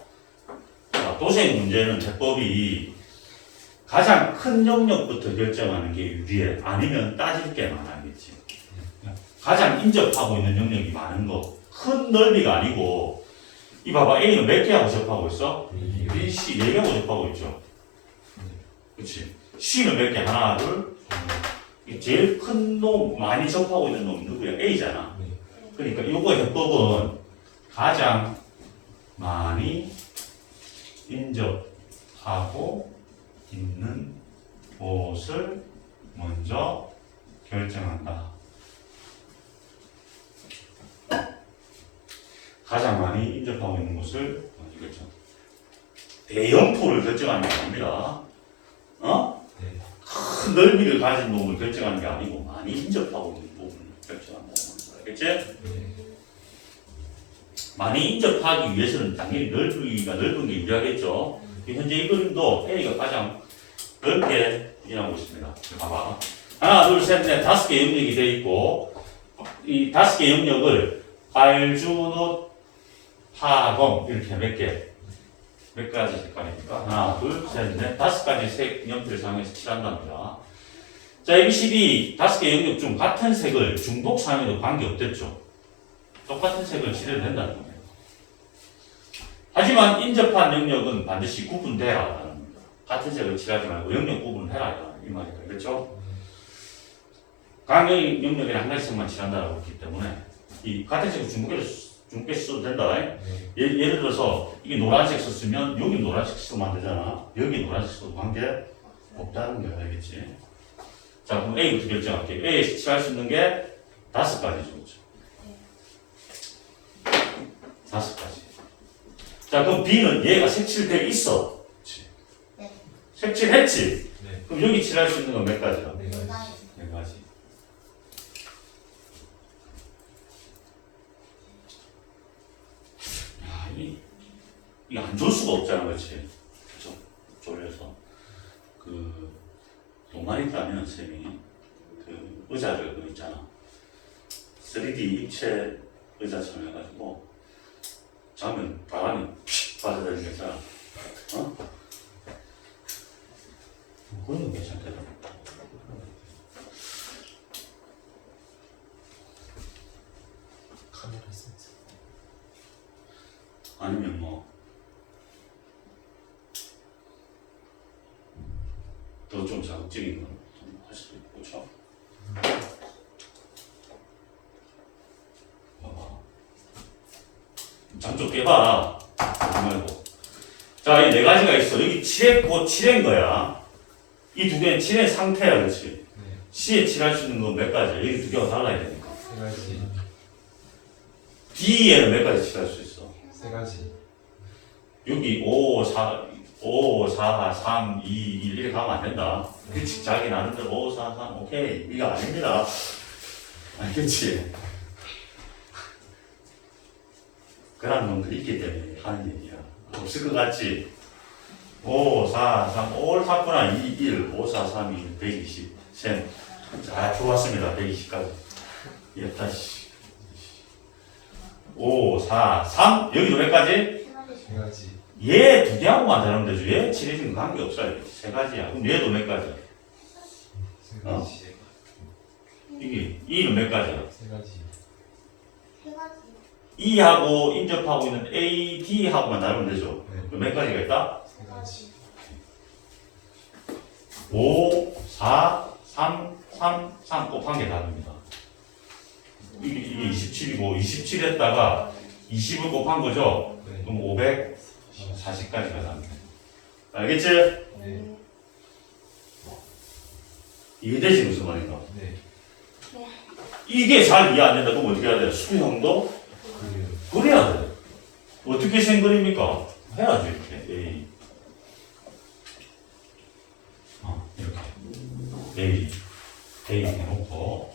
자, 도생 문제는 해법이 가장 큰 영역부터 결정하는 게 유리해. 아니면 따질 게 많아야겠지. 가장 인접하고 있는 영역이 많은 거. 큰 넓이가 아니고, 이 봐봐. A는 몇 개하고 접하고 있어? B, C 4개하고 접하고 있죠. 그렇지. C는 몇 개? 하나, 둘. 제일 큰 놈, 많이 접하고 있는 놈이 누구야? A잖아. 그러니까 요거 해법은 가장 많이 인접하고 있는 곳을 먼저 결정한다. 가장 많이 인접하고 있는 곳을 먼저 결정. 대형포를 결정하는 게 아닙니다. 큰 넓이를 가진 놈을 결정하는 게 아니고 많이 인접하고 있는 부분을 결정한다. 알겠지? 많이 인접하기 위해서는 당연히 넓이가 넓은 게 유리하겠죠. 현재 이 그림도 A가 가장 넓게 일어나고 있습니다. 봐봐. 하나, 둘, 셋, 넷, 5개 영역이 되어 있고, 이 5개 영역을 빨주노, 파검 이렇게 몇 가지 색깔입니까? 하나, 둘, 셋, 넷, 5가지 색 연필을 사용해서 칠한답니다. 자, ABCD 5개 영역 중 같은 색을 중복 사용해도 관계없겠죠. 똑같은 색을 칠해도 된다는 겁니다. 하지만 인접한 영역은 반드시 구분돼야 한다는 겁니다. 같은 색을 칠하지 말고 영역 구분을 해라 이 말이다. 그렇죠? 강의 영역에는 한 가지 색만 칠한다고 했기 때문에 이 같은 색을 중국에 써도 된다. 네. 예를 들어서 이게 노란색 썼으면 여기 노란색 쓰면 안 되잖아. 여기 노란색 써도 관계 없다는 거 알겠지? 자 그럼 A부터 결정할게요. A에 칠할 수 있는 게 5가지죠. 그렇죠? 5가지. 자 그럼 B는 얘가 색칠되어 있어. 그렇지? 네. 색칠했지? 네. 그럼 여기 칠할 수 있는 건 몇 가지야? 네 가지. 4가지. 야, 이게 안 좋을 수가 없잖아, 그렇지? 그죠? 졸려서. 동안 있다면, 쌤이, 의자를 있잖아. 3D 입체 의자처럼 해가지고, 자면 바람이 픽 빠져다니는 거잖아. 어? 그런 거 괜찮더라. 카메라 센서. 아니면 뭐, 더 좀 자극적인 건 좀 할 수도 있고, 그렇죠? 봐봐. 장쪽 깨봐. 그러지 말고. 자, 이 4가지가 있어. 여기 칠했고 칠한 거야. 이 2개는 칠한 상태야, 그렇지? 네. C에 칠할 수 있는 건 몇 가지야? 여기 2개가 달라야 되니까. 3가지. D에는 몇 가지 칠할 수 있어? 3가지. 여기 5, 4, 3, 2, 1 이렇게 가면 안 된다. 규칙 자기 나름대로 5, 4, 3, 오케이. 이거 아닙니다. 알겠지? 그런 놈들이 있기 때문에 하는 얘기야. 없을 것 같지? 5, 4, 3, 5를 탔구나. 2, 1, 5, 4, 3, 2, 120. 쌤. 자, 좋았습니다. 120까지. 이었다, 씨. 5, 4, 3. 여기도 몇 가지? 3가지. 얘 2개하고만 다르면 되죠. 얘 칠해진 거 관계없어요. 3가지야. 그럼 얘도 몇 가지야? 3가지. 이게 2는 몇 가지야? 3가지. 2하고 인접하고 있는 A, D하고만 다르면 되죠. 네. 그럼 몇 가지가 있다? 3가지. 5, 4, 3, 3, 3 곱한 게 다릅니다. 이게 27이고 27 했다가 20을 곱한 거죠. 네. 그럼 540까지가 답니다. 알겠지? 네. 이해되지 무슨 말인가? 네. 이게 잘 이해 안 된다. 그럼 어떻게 해야 돼? 수형도 그래요. 그래야 돼. 어떻게 센 그림입니까? 해야지 이렇게 A. 이렇게 A 해놓고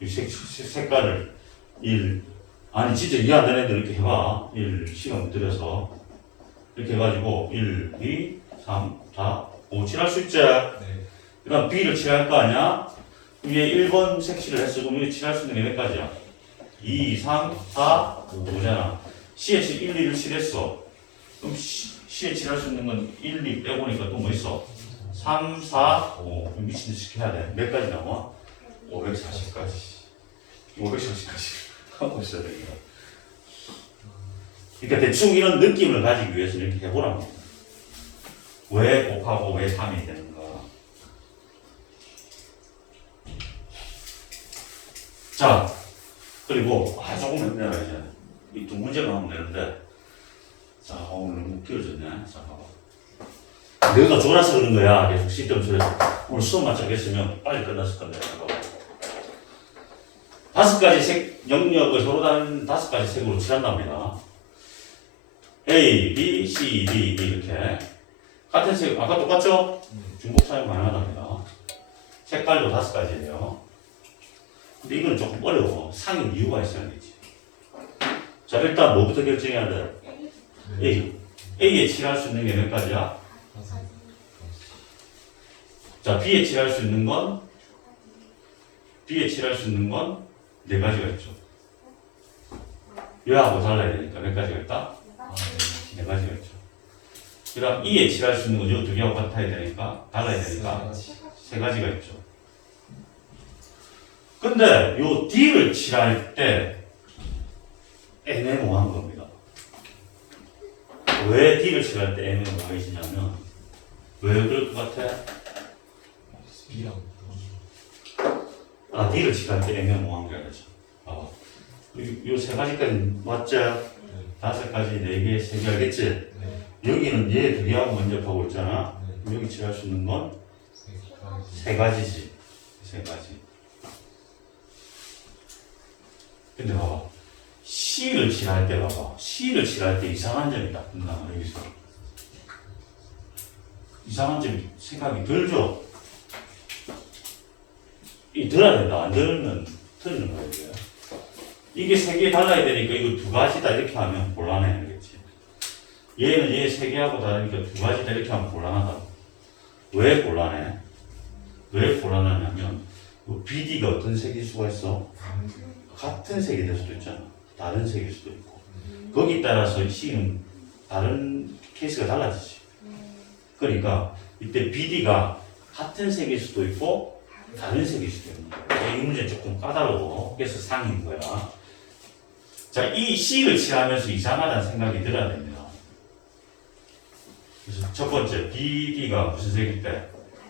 이 색깔을 1 아니 진짜 이해 안 되는 애들 이렇게 해봐. 1 시간 들여서 이렇게 해가지고 1, 2, 3, 4, 5 칠할 수 있지? 네. 그 다음 B를 칠할 거 아니야? 위에 1번 색칠을 했어. 그럼 여기 칠할 수 있는 게 몇 가지야? 2, 3, 4, 5잖아. C에 1, 2를 칠했어. 그럼 C에 칠할 수 있는 건 1, 2 빼보니까 또 뭐 있어? 3, 4, 5. 미친 듯이 해야 돼. 몇 가지 나와? 540까지. 540까지 하고 있어야 됩니다. 그러니까 대충 이런 느낌을 가지기 위해서 이렇게 해보라고. 왜 곱하고 왜 3이 되는가. 자, 그리고 조금 힘내라 이제. 이 두 문제만 하면 되는데. 자, 오늘 너무 길어졌네. 자, 봐봐. 내가 졸아서 그런 거야. 계속 시점 줄여서. 오늘 수업만 잘했으면 빨리 끝났을 건데. 봐봐. 5가지 색 영역을 서로 다른 5가지 색으로 칠한답니다. A, B, C, D 이렇게 같은 색 아까 똑같죠? 중복 사용 가능하답니다. 색깔도 5가지예요. 근데 이건 조금 어려워. 상인 이유가 있어야겠지. 자 일단 뭐부터 결정해야 돼? A. A에 칠할 수 있는 게 몇 가지야? 자 B에 칠할 수 있는 건 B에 칠할 수 있는 건 4가지가 있죠. 얘하고 달라야 되니까 몇 가지가 있다? 4가지가 있죠. 그 다음 E에 칠할 수 있는 거죠. 2개하고 같아야 되니까 달라야 되니까 3가지가 있죠. 근데 요 D를 칠할 때 애매모호한 겁니다. 왜 D를 칠할 때 M이 몽환해지냐면 왜 그럴 것 같아? B랑 아, D를 칠할 때 M이 몽환해야 되죠. 봐봐. 요세 가지까지 맞죠? 네. 5가지, 4개, 3개 알겠지? 네. 여기는 얘 두 개하고 먼저 보고 있잖아. 네. 여기 칠할 수 있는 건 세 가지. 3가지지. 3가지. 근데 봐봐. C를 칠할 때 봐봐. C를 칠할 때 이상한 점이 딱 뜬다. 여기서. 이상한 점이 생각이 들죠? 이 들어야 된다. 안 들으면 틀리는 거야, 이게. 이게 3개 달라야 되니까 이거 2가지다 이렇게 하면 곤란해. 알겠지? 얘는 얘 3개하고 다르니까 2가지다 이렇게 하면 곤란하다. 왜 곤란해? 왜 곤란하냐면 BD가 어떤 색일 수가 있어? 같은 색이 될 수도 있잖아. 다른 색일 수도 있고. 거기에 따라서 C는 다른 케이스가 달라지지. 그러니까 이때 BD가 같은 색일 수도 있고 다른 색일 수도 있는 거야. 이 문제는 조금 까다로워. 그래서 상인 거야. 자, 이 C를 칠하면서 이상하다는 생각이 들어야 됩니다. 그래서 첫 번째, BD가 무슨 색일 때?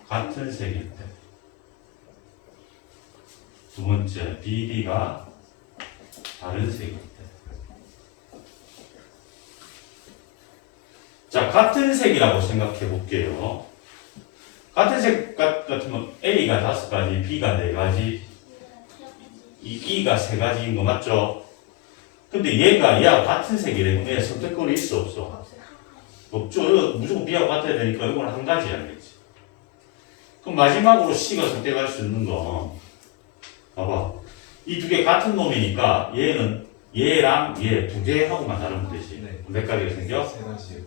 같은 색일 때. 두 번째, BD가 다른 색일 때. 자, 같은 색이라고 생각해 볼게요. 같은 색 같으면 A가 5가지, B가 4가지, 이 E가 3가지인 거 맞죠? 근데 얘하고 같은 색이래. 얘 선택권이 있어, 없어? 없죠. 이거 무조건 B하고 같아야 되니까 이건 한 가지야, 알겠지? 그럼 마지막으로 C가 선택할 수 있는 건 봐봐. 이 두 개 같은 놈이니까 얘는 얘랑 얘 두 개 하고만 다르면 되지. 네. 몇 가지가 생겨? 세 가지요.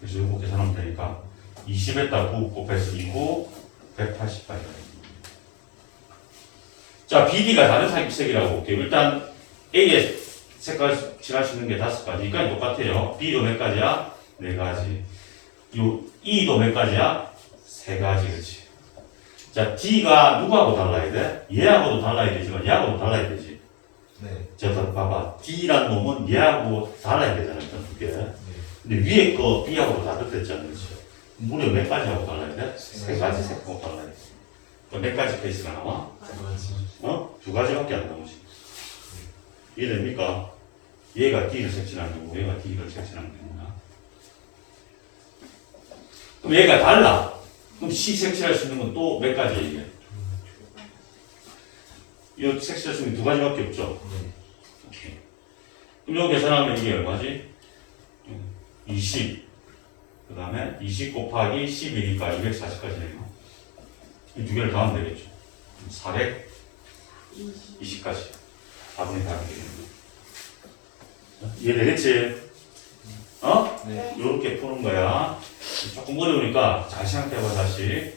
그래서 이거 계산하면 되니까 20에다 9 곱해서 2고 180까지. 자, BD가 다른 색이라고 볼게요. 일단 A의 색깔 칠할 수 있는 게 5가지. 이까지 똑같아요. B도 몇 가지야? 4가지. 요 E도 몇 가지야? 3가지. 그렇지. 자, D가 누구하고 달라야 돼? 얘하고도 달라야 되지만 얘하고도 달라야 되지. 네. 자, 봐봐. D란 놈은 얘하고 달라야 되잖아. 일단 두 개. 네. 근데 위에 거 B하고도 다르댔잖아. 그렇지? 무려 몇 가지하고 달라야 돼? 세 3가지 색하고 달라야 돼. 그럼 몇 가지 케이스가 나와? 세 가지. 어? 2가지밖에 안 나오지. 이해됩니까? 얘가 D를 색칠하는 거고 얘가 D를 색칠하는 거구나. 그럼 얘가 달라. 그럼 C 색칠할 수 있는 건 또 몇 가지야 이게? 이 색칠할 수 있는 2가지밖에 없죠. 네. 오케이. 그럼 여기 계산하면 이게 얼마지? 20. 그 다음에 20 곱하기 10이니까 240까지네요. 이 두 개를 더하면 되겠죠. 420까지. 4분의 4가 되겠네요. 이해되겠지? 어? 네. 이렇게 푸는 거야. 조금 어려우니까 잘 생각해봐, 다시.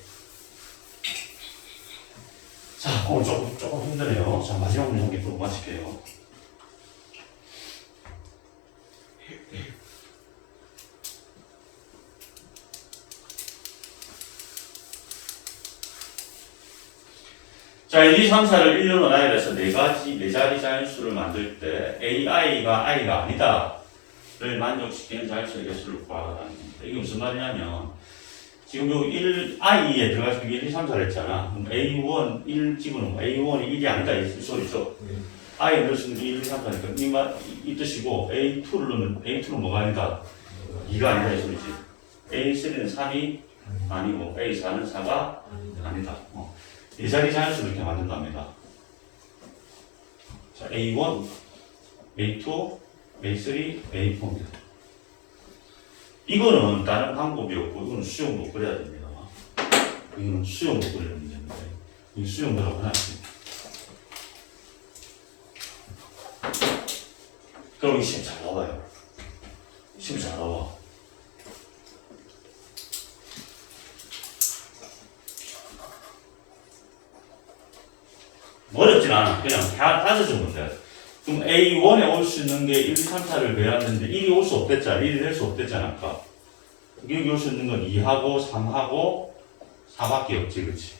자, 오늘 조금 힘드네요. 자, 마지막 문제 한 개 또 마칠게요. 자, 1, 2, 3, 4를 1로 나열해서 네 자리 자연수를 만들 때 AI가 I가 아니다를 만족시키는 자연수의 개수를 구하라는 겁니다. 이게 무슨 말이냐면 지금 요 1I에 들어갈 수 있는 1, 2, 3, 4를 했잖아. 그럼 A1, 1 집어넣으면 A1이 1이 아니다 이 소리죠. 네. I에 넣을 수 있는 게 1, 2, 3, 4니까 이 뜻이고 A2를 넣으면 A2는 뭐가 아니다? 2가 아니다 이 소리지. A3는 3이 아니고 A4는 4가 아니다. 이 자리 자연수를 이렇게 만든답니다. 자, A1, A2, A3, A4입니다. 이거는 다른 방법이 없고, 이거는 수용도 그려야 됩니다. 이거는 수용도 그리는 문제인데, 이 수용도라고 해놨지. 그럼 이 시험 잘 나와요. 시험 잘 나와. 어렵진 않아. 그냥 다 따져주면 돼. 그럼 A1에 올 수 있는 게 1, 2, 3, 4를 배웠는데 1이 올 수 없댔잖아. 1이 될 수 없댔잖아. 아까. 여기 올 수 있는 건 2하고 3하고 4밖에 없지. 그렇지?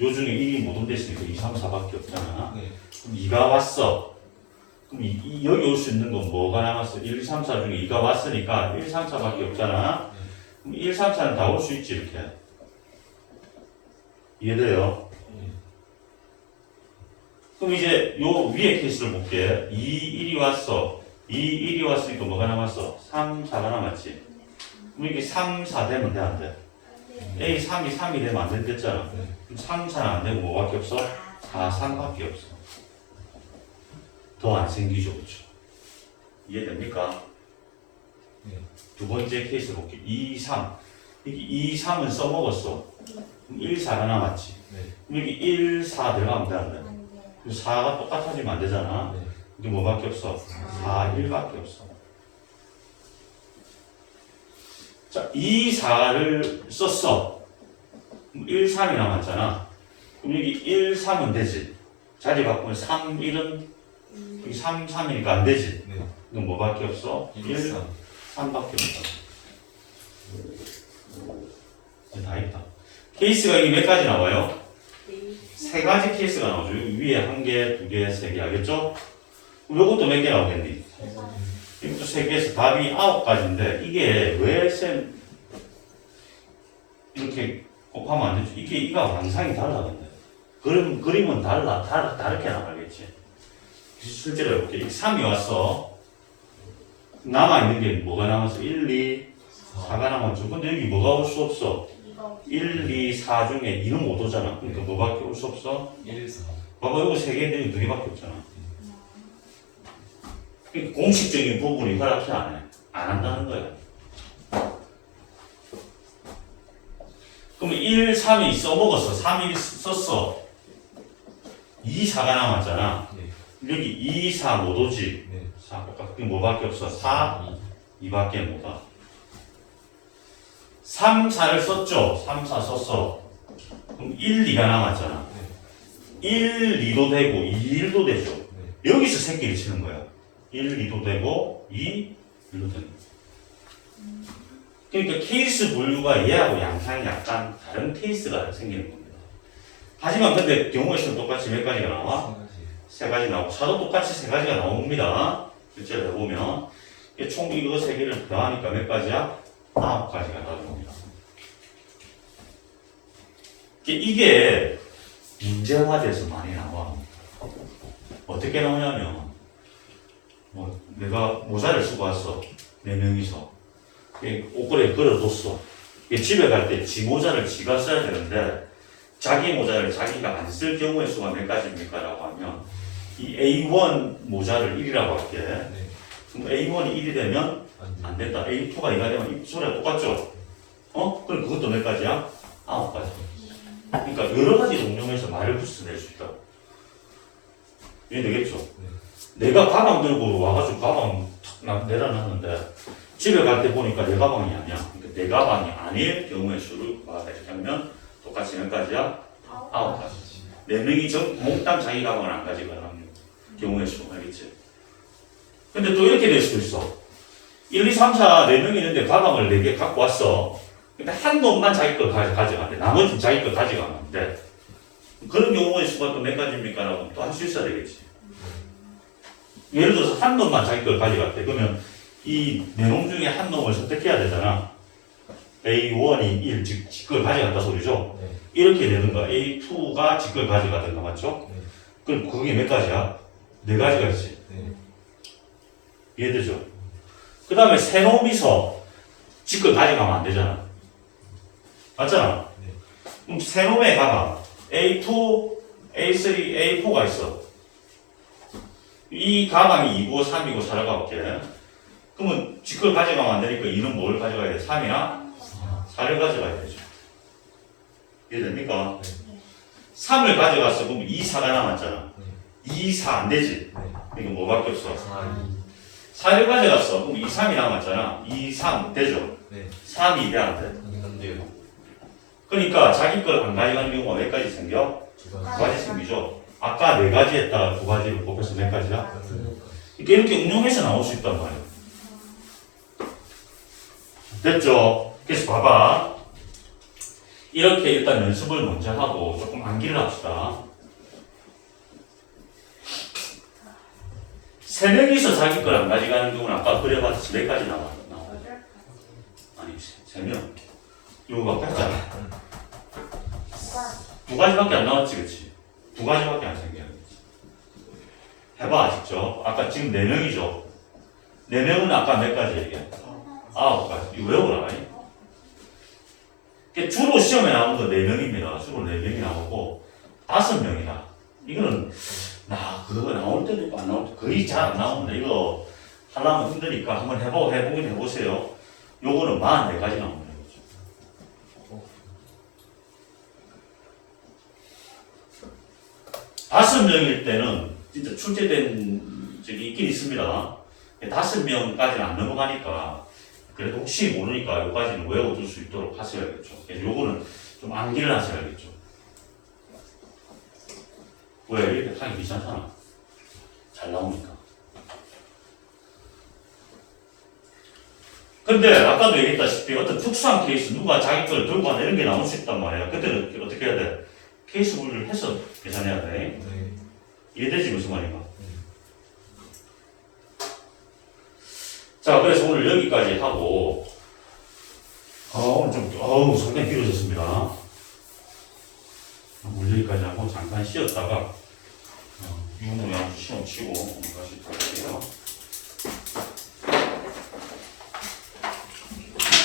요 중에 1이 못 온댔으니까 2, 3, 4밖에 없잖아. 네. 그럼 2가 왔어. 그럼 여기 올 수 있는 건 뭐가 남았어? 1, 2, 3, 4 중에 2가 왔으니까 1, 3, 4밖에 없잖아. 그럼 1, 3, 4는 다 올 수 있지 이렇게. 이해돼요? 그럼 이제 요 위에 케이스를 볼게. 2, 1이 왔어. 2, 1이 왔으니까 뭐가 남았어? 3, 4가 남았지. 그럼 이게 3, 4 되면 돼, 안 돼? A 3이 3이 되면 안 된댔잖아. 그럼 3, 4는 안 되고 뭐밖에 없어? 4, 3밖에 없어. 더 안 생기죠, 그렇죠? 이해됩니까? 두 번째 케이스 볼게. 2, 3. 여기 2, 3은 써먹었어. 그럼 1, 4가 남았지. 그럼 여기 1, 4 들어가면 돼, 안 돼? 그럼 4가 똑같아지면 안 되잖아. 이게 뭐밖에 없어? 4, 1밖에 없어. 자, 2, 4를 썼어. 1, 3이 남았잖아. 그럼 여기 1, 3은 되지. 자리 바꾸면 3, 1은 여기 3, 3이니까 안 되지. 이건 뭐밖에 없어? 1, 3밖에 없어. 이제 다 했다. 케이스가 이게 몇 가지 나와요? 세 가지 케이스가 나오죠. 여기 위에 한 개, 두 개, 세 개. 알겠죠? 그럼 요것도 몇 개 나오겠니? 이것도 세 개에서 답이 9가지인데 이게 왜 쌤 이렇게 곱하면 안 되죠? 이가 완상이 달라 근데 그림은 다르게 나가겠지. 실제로 해볼게. 3이 왔어. 남아있는 게 뭐가 남았어? 1, 2, 4가 남았죠. 근데 여기 뭐가 올 수 없어? 1, 2, 4 중에 2는 못 오잖아. 그러니까 뭐밖에 올 수 없어? 1, 4. 봐봐, 이거 3개인데 여기 2개밖에 없잖아. 그러니까 공식적인 부분이 허락해 안 해. 안 한다는 거야. 그럼 1, 3이 써먹었어. 3, 1 썼어. 2, 4가 남았잖아. 여기 2, 4 못 오지. 4, 그럼 뭐밖에 없어? 4, 2밖에 못 와. 3, 4를 썼죠? 3, 4 썼어. 그럼 1, 2가 남았잖아. 1, 2도 되고 2, 1도 되죠. 여기서 새끼를 치는 거야. 1, 2도 되고 2, 1도 되는 거야. 그러니까 케이스 분류가 얘하고 양상이 약간 다른 케이스가 생기는 겁니다. 하지만 근데 경우의 수는 똑같이 몇 가지가 나와? 세 가지 나오고 사도 똑같이 세 가지가 나옵니다. 실제로 해보면 총 이거 세 개를 더하니까 몇 가지야? 9가지가 나옵니다. 이게 문제화돼서 많이 나와. 어떻게 나오냐면 내가 모자를 쓰고 왔어. 4명이서 옷걸이에 걸어뒀어. 집에 갈 때 지 모자를 지가 써야 되는데 자기 모자를 자기가 안 쓸 경우의 수가 몇 가지입니까? 라고 하면 이 A1 모자를 1이라고 할게. 그럼 A1이 1이 되면 안 된다. A2가 2가 되면 이 소리가 똑같죠? 그럼 그것도 몇 가지야? 9가지. 그러니까 여러 가지 응용해서 말을 붙여낼 수 있다고. 이해되겠죠? 내가 가방 들고 와가지고 가방 탁 내려놨는데 집에 갈 때 보니까 내 가방이 아니야. 그러니까 내 가방이 아닐 경우의 수를 이렇게 하면 똑같이 몇 가지야? 9가지. 4명이 몽땅 자기 가방을 안 가지고 경우의 수, 알겠지? 근데 또 이렇게 될 수도 있어. 1, 2, 3, 4, 4명이 있는데 가방을 4개 갖고 왔어. 근데 한 놈만 자기 걸 가져가는데 나머지는 자기 걸 가져가는데 그런 경우의 수가 또 몇 가지입니까? 라고 또 할 수 있어야 되겠지. 예를 들어서 한 놈만 자기 걸 가져갔대. 그러면 이 4놈 중에 한 놈을 선택해야 되잖아. A1이 1, 즉 지걸 가져갔다 소리죠. 이렇게 되는 거야. A2가 지걸 가져가든가 맞죠? 그럼 그게 몇 가지야? 4가지가 있지. 이해되죠? 그 다음에 세 놈이서 지걸 가져가면 안 되잖아. 맞잖아? 그럼 세 놈의 가방 A2, A3, A4가 있어. 이 가방이 2고 3이고 4를 가볼게. 그러면 지걸 가져가면 안 되니까 2는 뭘 가져가야 돼? 3이나 4를 가져가야 되죠. 이해됩니까? 3을 가져갔어. 그럼 2, 4가 남았잖아. 2, 4 안 되지. 이거 뭐밖에 없어? 4를 가져갔어. 그럼 2, 3이 남았잖아. 2, 3 되죠? 3이 돼, 안 돼? 그러니까 자기 걸 안 가져가는 경우가 몇 가지 생겨? 2가지 생기죠. 아까 4가지 했다가 2가지를 곱해서 몇 가지야? 이렇게 응용해서 나올 수 있단 말이야. 됐죠? 그래서 봐봐. 이렇게 일단 연습을 먼저 하고 조금 암기를 합시다. 세 명이서 자기 걸 안 가져가는 경우는 아까 그래봤듯이 몇 가지 나와? 아니, 세 명. 이거 바뀌었잖아. 두 가지밖에 안 나왔지, 그치? 두 가지밖에 안 생겨야겠지. 해봐, 직접. 아까 지금 네 명이죠? 네 명은 아까 몇 가지 얘기했다? 9가지. 이거 외우라. 주로 시험에 나오는 거 4명입니다. 주로 4명이 나오고 5명이다. 이거는 그거 나올 때도 있고 안 나올 때 거의 잘 안 나옵니다. 이거 하려면 힘드니까 한번 해보긴 해보세요. 요거는 44가지 나옵니다. 5명일 때는 진짜 출제된 적이 있긴 있습니다. 5명까지는 안 넘어가니까 그래도 혹시 모르니까 여기까지는 외워둘 수 있도록 하셔야겠죠. 그래서 요거는 좀 암기를 하셔야겠죠. 왜? 이렇게 하기 귀찮잖아. 잘 나오니까. 근데 아까도 얘기했다시피 어떤 특수한 케이스, 누가 자기 걸 들고 가는 이런 게 나올 수 있단 말이야. 그때는 어떻게 해야 돼? 케이스 분류를 해서 계산해야 돼. 네. 이해되지 무슨 말인가? 자, 그래서 오늘 여기까지 하고 오늘 좀 상당히 길어졌습니다. 오늘 여기까지 하고 잠깐 쉬었다가 유무양수 시험 치고 다시 볼게요.